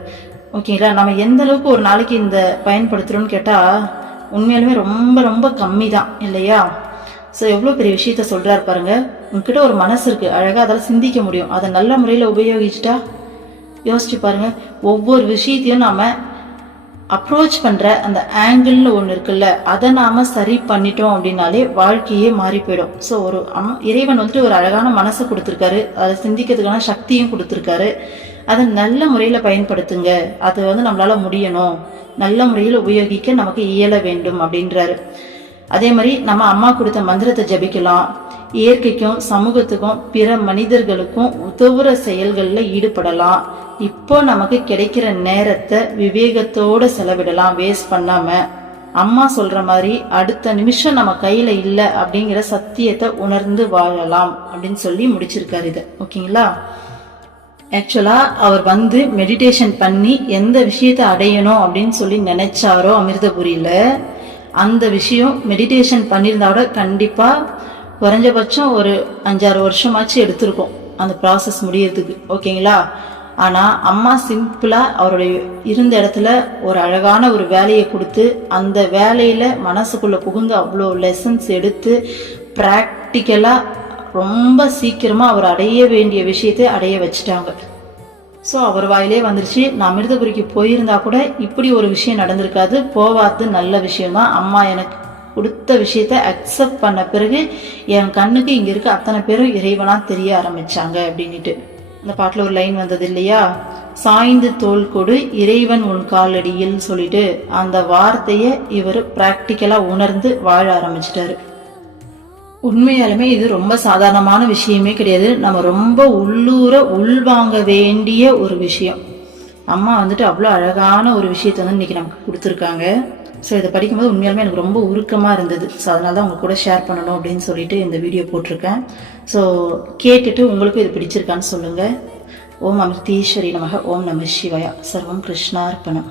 ஓகேங்களா? நம்ம எந்த அளவுக்கு ஒரு நாளைக்கு இந்த பயன்படுத்துறோம்னு கேட்டா உண்மையாலுமே ரொம்ப ரொம்ப கம்மி தான் இல்லையா. ஸோ எவ்வளோ பெரிய விஷயத்த சொல்றாரு பாருங்க. உங்ககிட்ட ஒரு மனசு இருக்கு, அழகா அதால சிந்திக்க முடியும், அதை நல்ல முறையில உபயோகிச்சுட்டா யோசிச்சு பாருங்க. ஒவ்வொரு விஷயத்தையும் நாம அப்ரோச் பண்ற அந்த ஆங்கிள்னு ஒன்று இருக்குல்ல, அதை நாம சரி பண்ணிட்டோம் அப்படின்னாலே வாழ்க்கையே மாறி போயிடும். ஸோ ஒரு இறைவன் வந்துட்டு ஒரு அழகான மனசை கொடுத்துருக்காரு, அதை சிந்திக்கிறதுக்கான சக்தியும் கொடுத்துருக்காரு. அதை நல்ல முறையில் பயன்படுத்துங்க, அது வந்து நம்மளால முடியணும், நல்ல முறையில் உபயோகிக்க நமக்கு இயல வேண்டும் அப்படின்றாரு. அதே மாதிரி நம்ம அம்மா கொடுத்த மந்திரத்தை ஜபிக்கலாம். இயற்கைக்கும் சமூகத்துக்கும் பிற மனிதர்களுக்கும் உதவுற செயல்களில் ஈடுபடலாம். இப்போ நமக்கு கிடைக்கிற நேரத்தை விவேகத்தோட செலவிடலாம், வேஸ்ட் பண்ணாம. அம்மா சொல்ற மாதிரி அடுத்த நிமிஷம் நம்ம கையில இல்லை அப்படிங்கிற சத்தியத்தை உணர்ந்து வாழலாம் அப்படின்னு சொல்லி முடிச்சிருக்காரு இதை. ஓகேங்களா? ஆக்சுவலா அவர் வந்து மெடிடேஷன் பண்ணி எந்த விஷயத்தை அடையணும் அப்படின்னு சொல்லி நினைச்சாரோ அமிர்தபுரியில, அந்த விஷயம் மெடிடேஷன் பண்ணியிருந்தாவோட கண்டிப்பா குறைஞ்சபட்சம் ஒரு 5-6 வருஷமாச்சு எடுத்திருக்கும் அந்த ப்ராசஸ் முடியறதுக்கு. ஓகேங்களா? ஆனா அம்மா சிம்பிளா அவருடைய இருந்த இடத்துல ஒரு அழகான ஒரு வேலையை கொடுத்து அந்த வேலையில மனசுக்குள்ள புகுந்து அவ்வளோ லெசன்ஸ் எடுத்து பிராக்டிக்கலா ரொம்ப சீக்கிரமா அவர் அடைய வேண்டிய விஷயத்தை அடைய வச்சுட்டாங்க. ஸோ அவர் வாயிலே வந்துருச்சு. நான் அமிர்தபுரிக்கு போயிருந்தா கூட இப்படி ஒரு விஷயம் நடந்திருக்காது. போவாது நல்ல விஷயம்தான். அம்மா எனக்கு கொடுத்த விஷயத்த அக்செப்ட் பண்ண பிறகு என் கண்ணுக்கு இங்க இருக்க அத்தனை பேரும் இறைவனா தெரிய ஆரம்பிச்சாங்க அப்படின்ட்டு. இந்த பாட்டுல ஒரு லைன் வந்தது இல்லையா, சாய்ந்து தோல் கொடு இறைவன் உன் காலடியில் சொல்லிட்டு அந்த வார்த்தைய இவர் பிராக்டிக்கலா உணர்ந்து வாழ ஆரம்பிச்சிட்டாரு. உண்மையாலுமே இது ரொம்ப சாதாரணமான விஷயமே கிடையாது. நம்ம ரொம்ப உள்ளூர உள்வாங்க வேண்டிய ஒரு விஷயம். அம்மா வந்துட்டு அவ்வளோ அழகான ஒரு விஷயத்த வந்து இன்னைக்கு நமக்கு கொடுத்துருக்காங்க. ஸோ இதை படிக்கும்போது உண்மையாலுமே எனக்கு ரொம்ப உருக்கமாக இருந்தது. ஸோ அதனால தான் உங்க கூட ஷேர் பண்ணணும் அப்படின்னு சொல்லிட்டு இந்த வீடியோ போட்டிருக்கேன். ஸோ கேட்டுட்டு உங்களுக்கும் இது பிடிச்சிருக்கான்னு சொல்லுங்கள். ஓம் அமிர்தீஸ்வரி நமக. ஓம் நம சிவாயா. சர்வம் கிருஷ்ணார்ப்பணம்.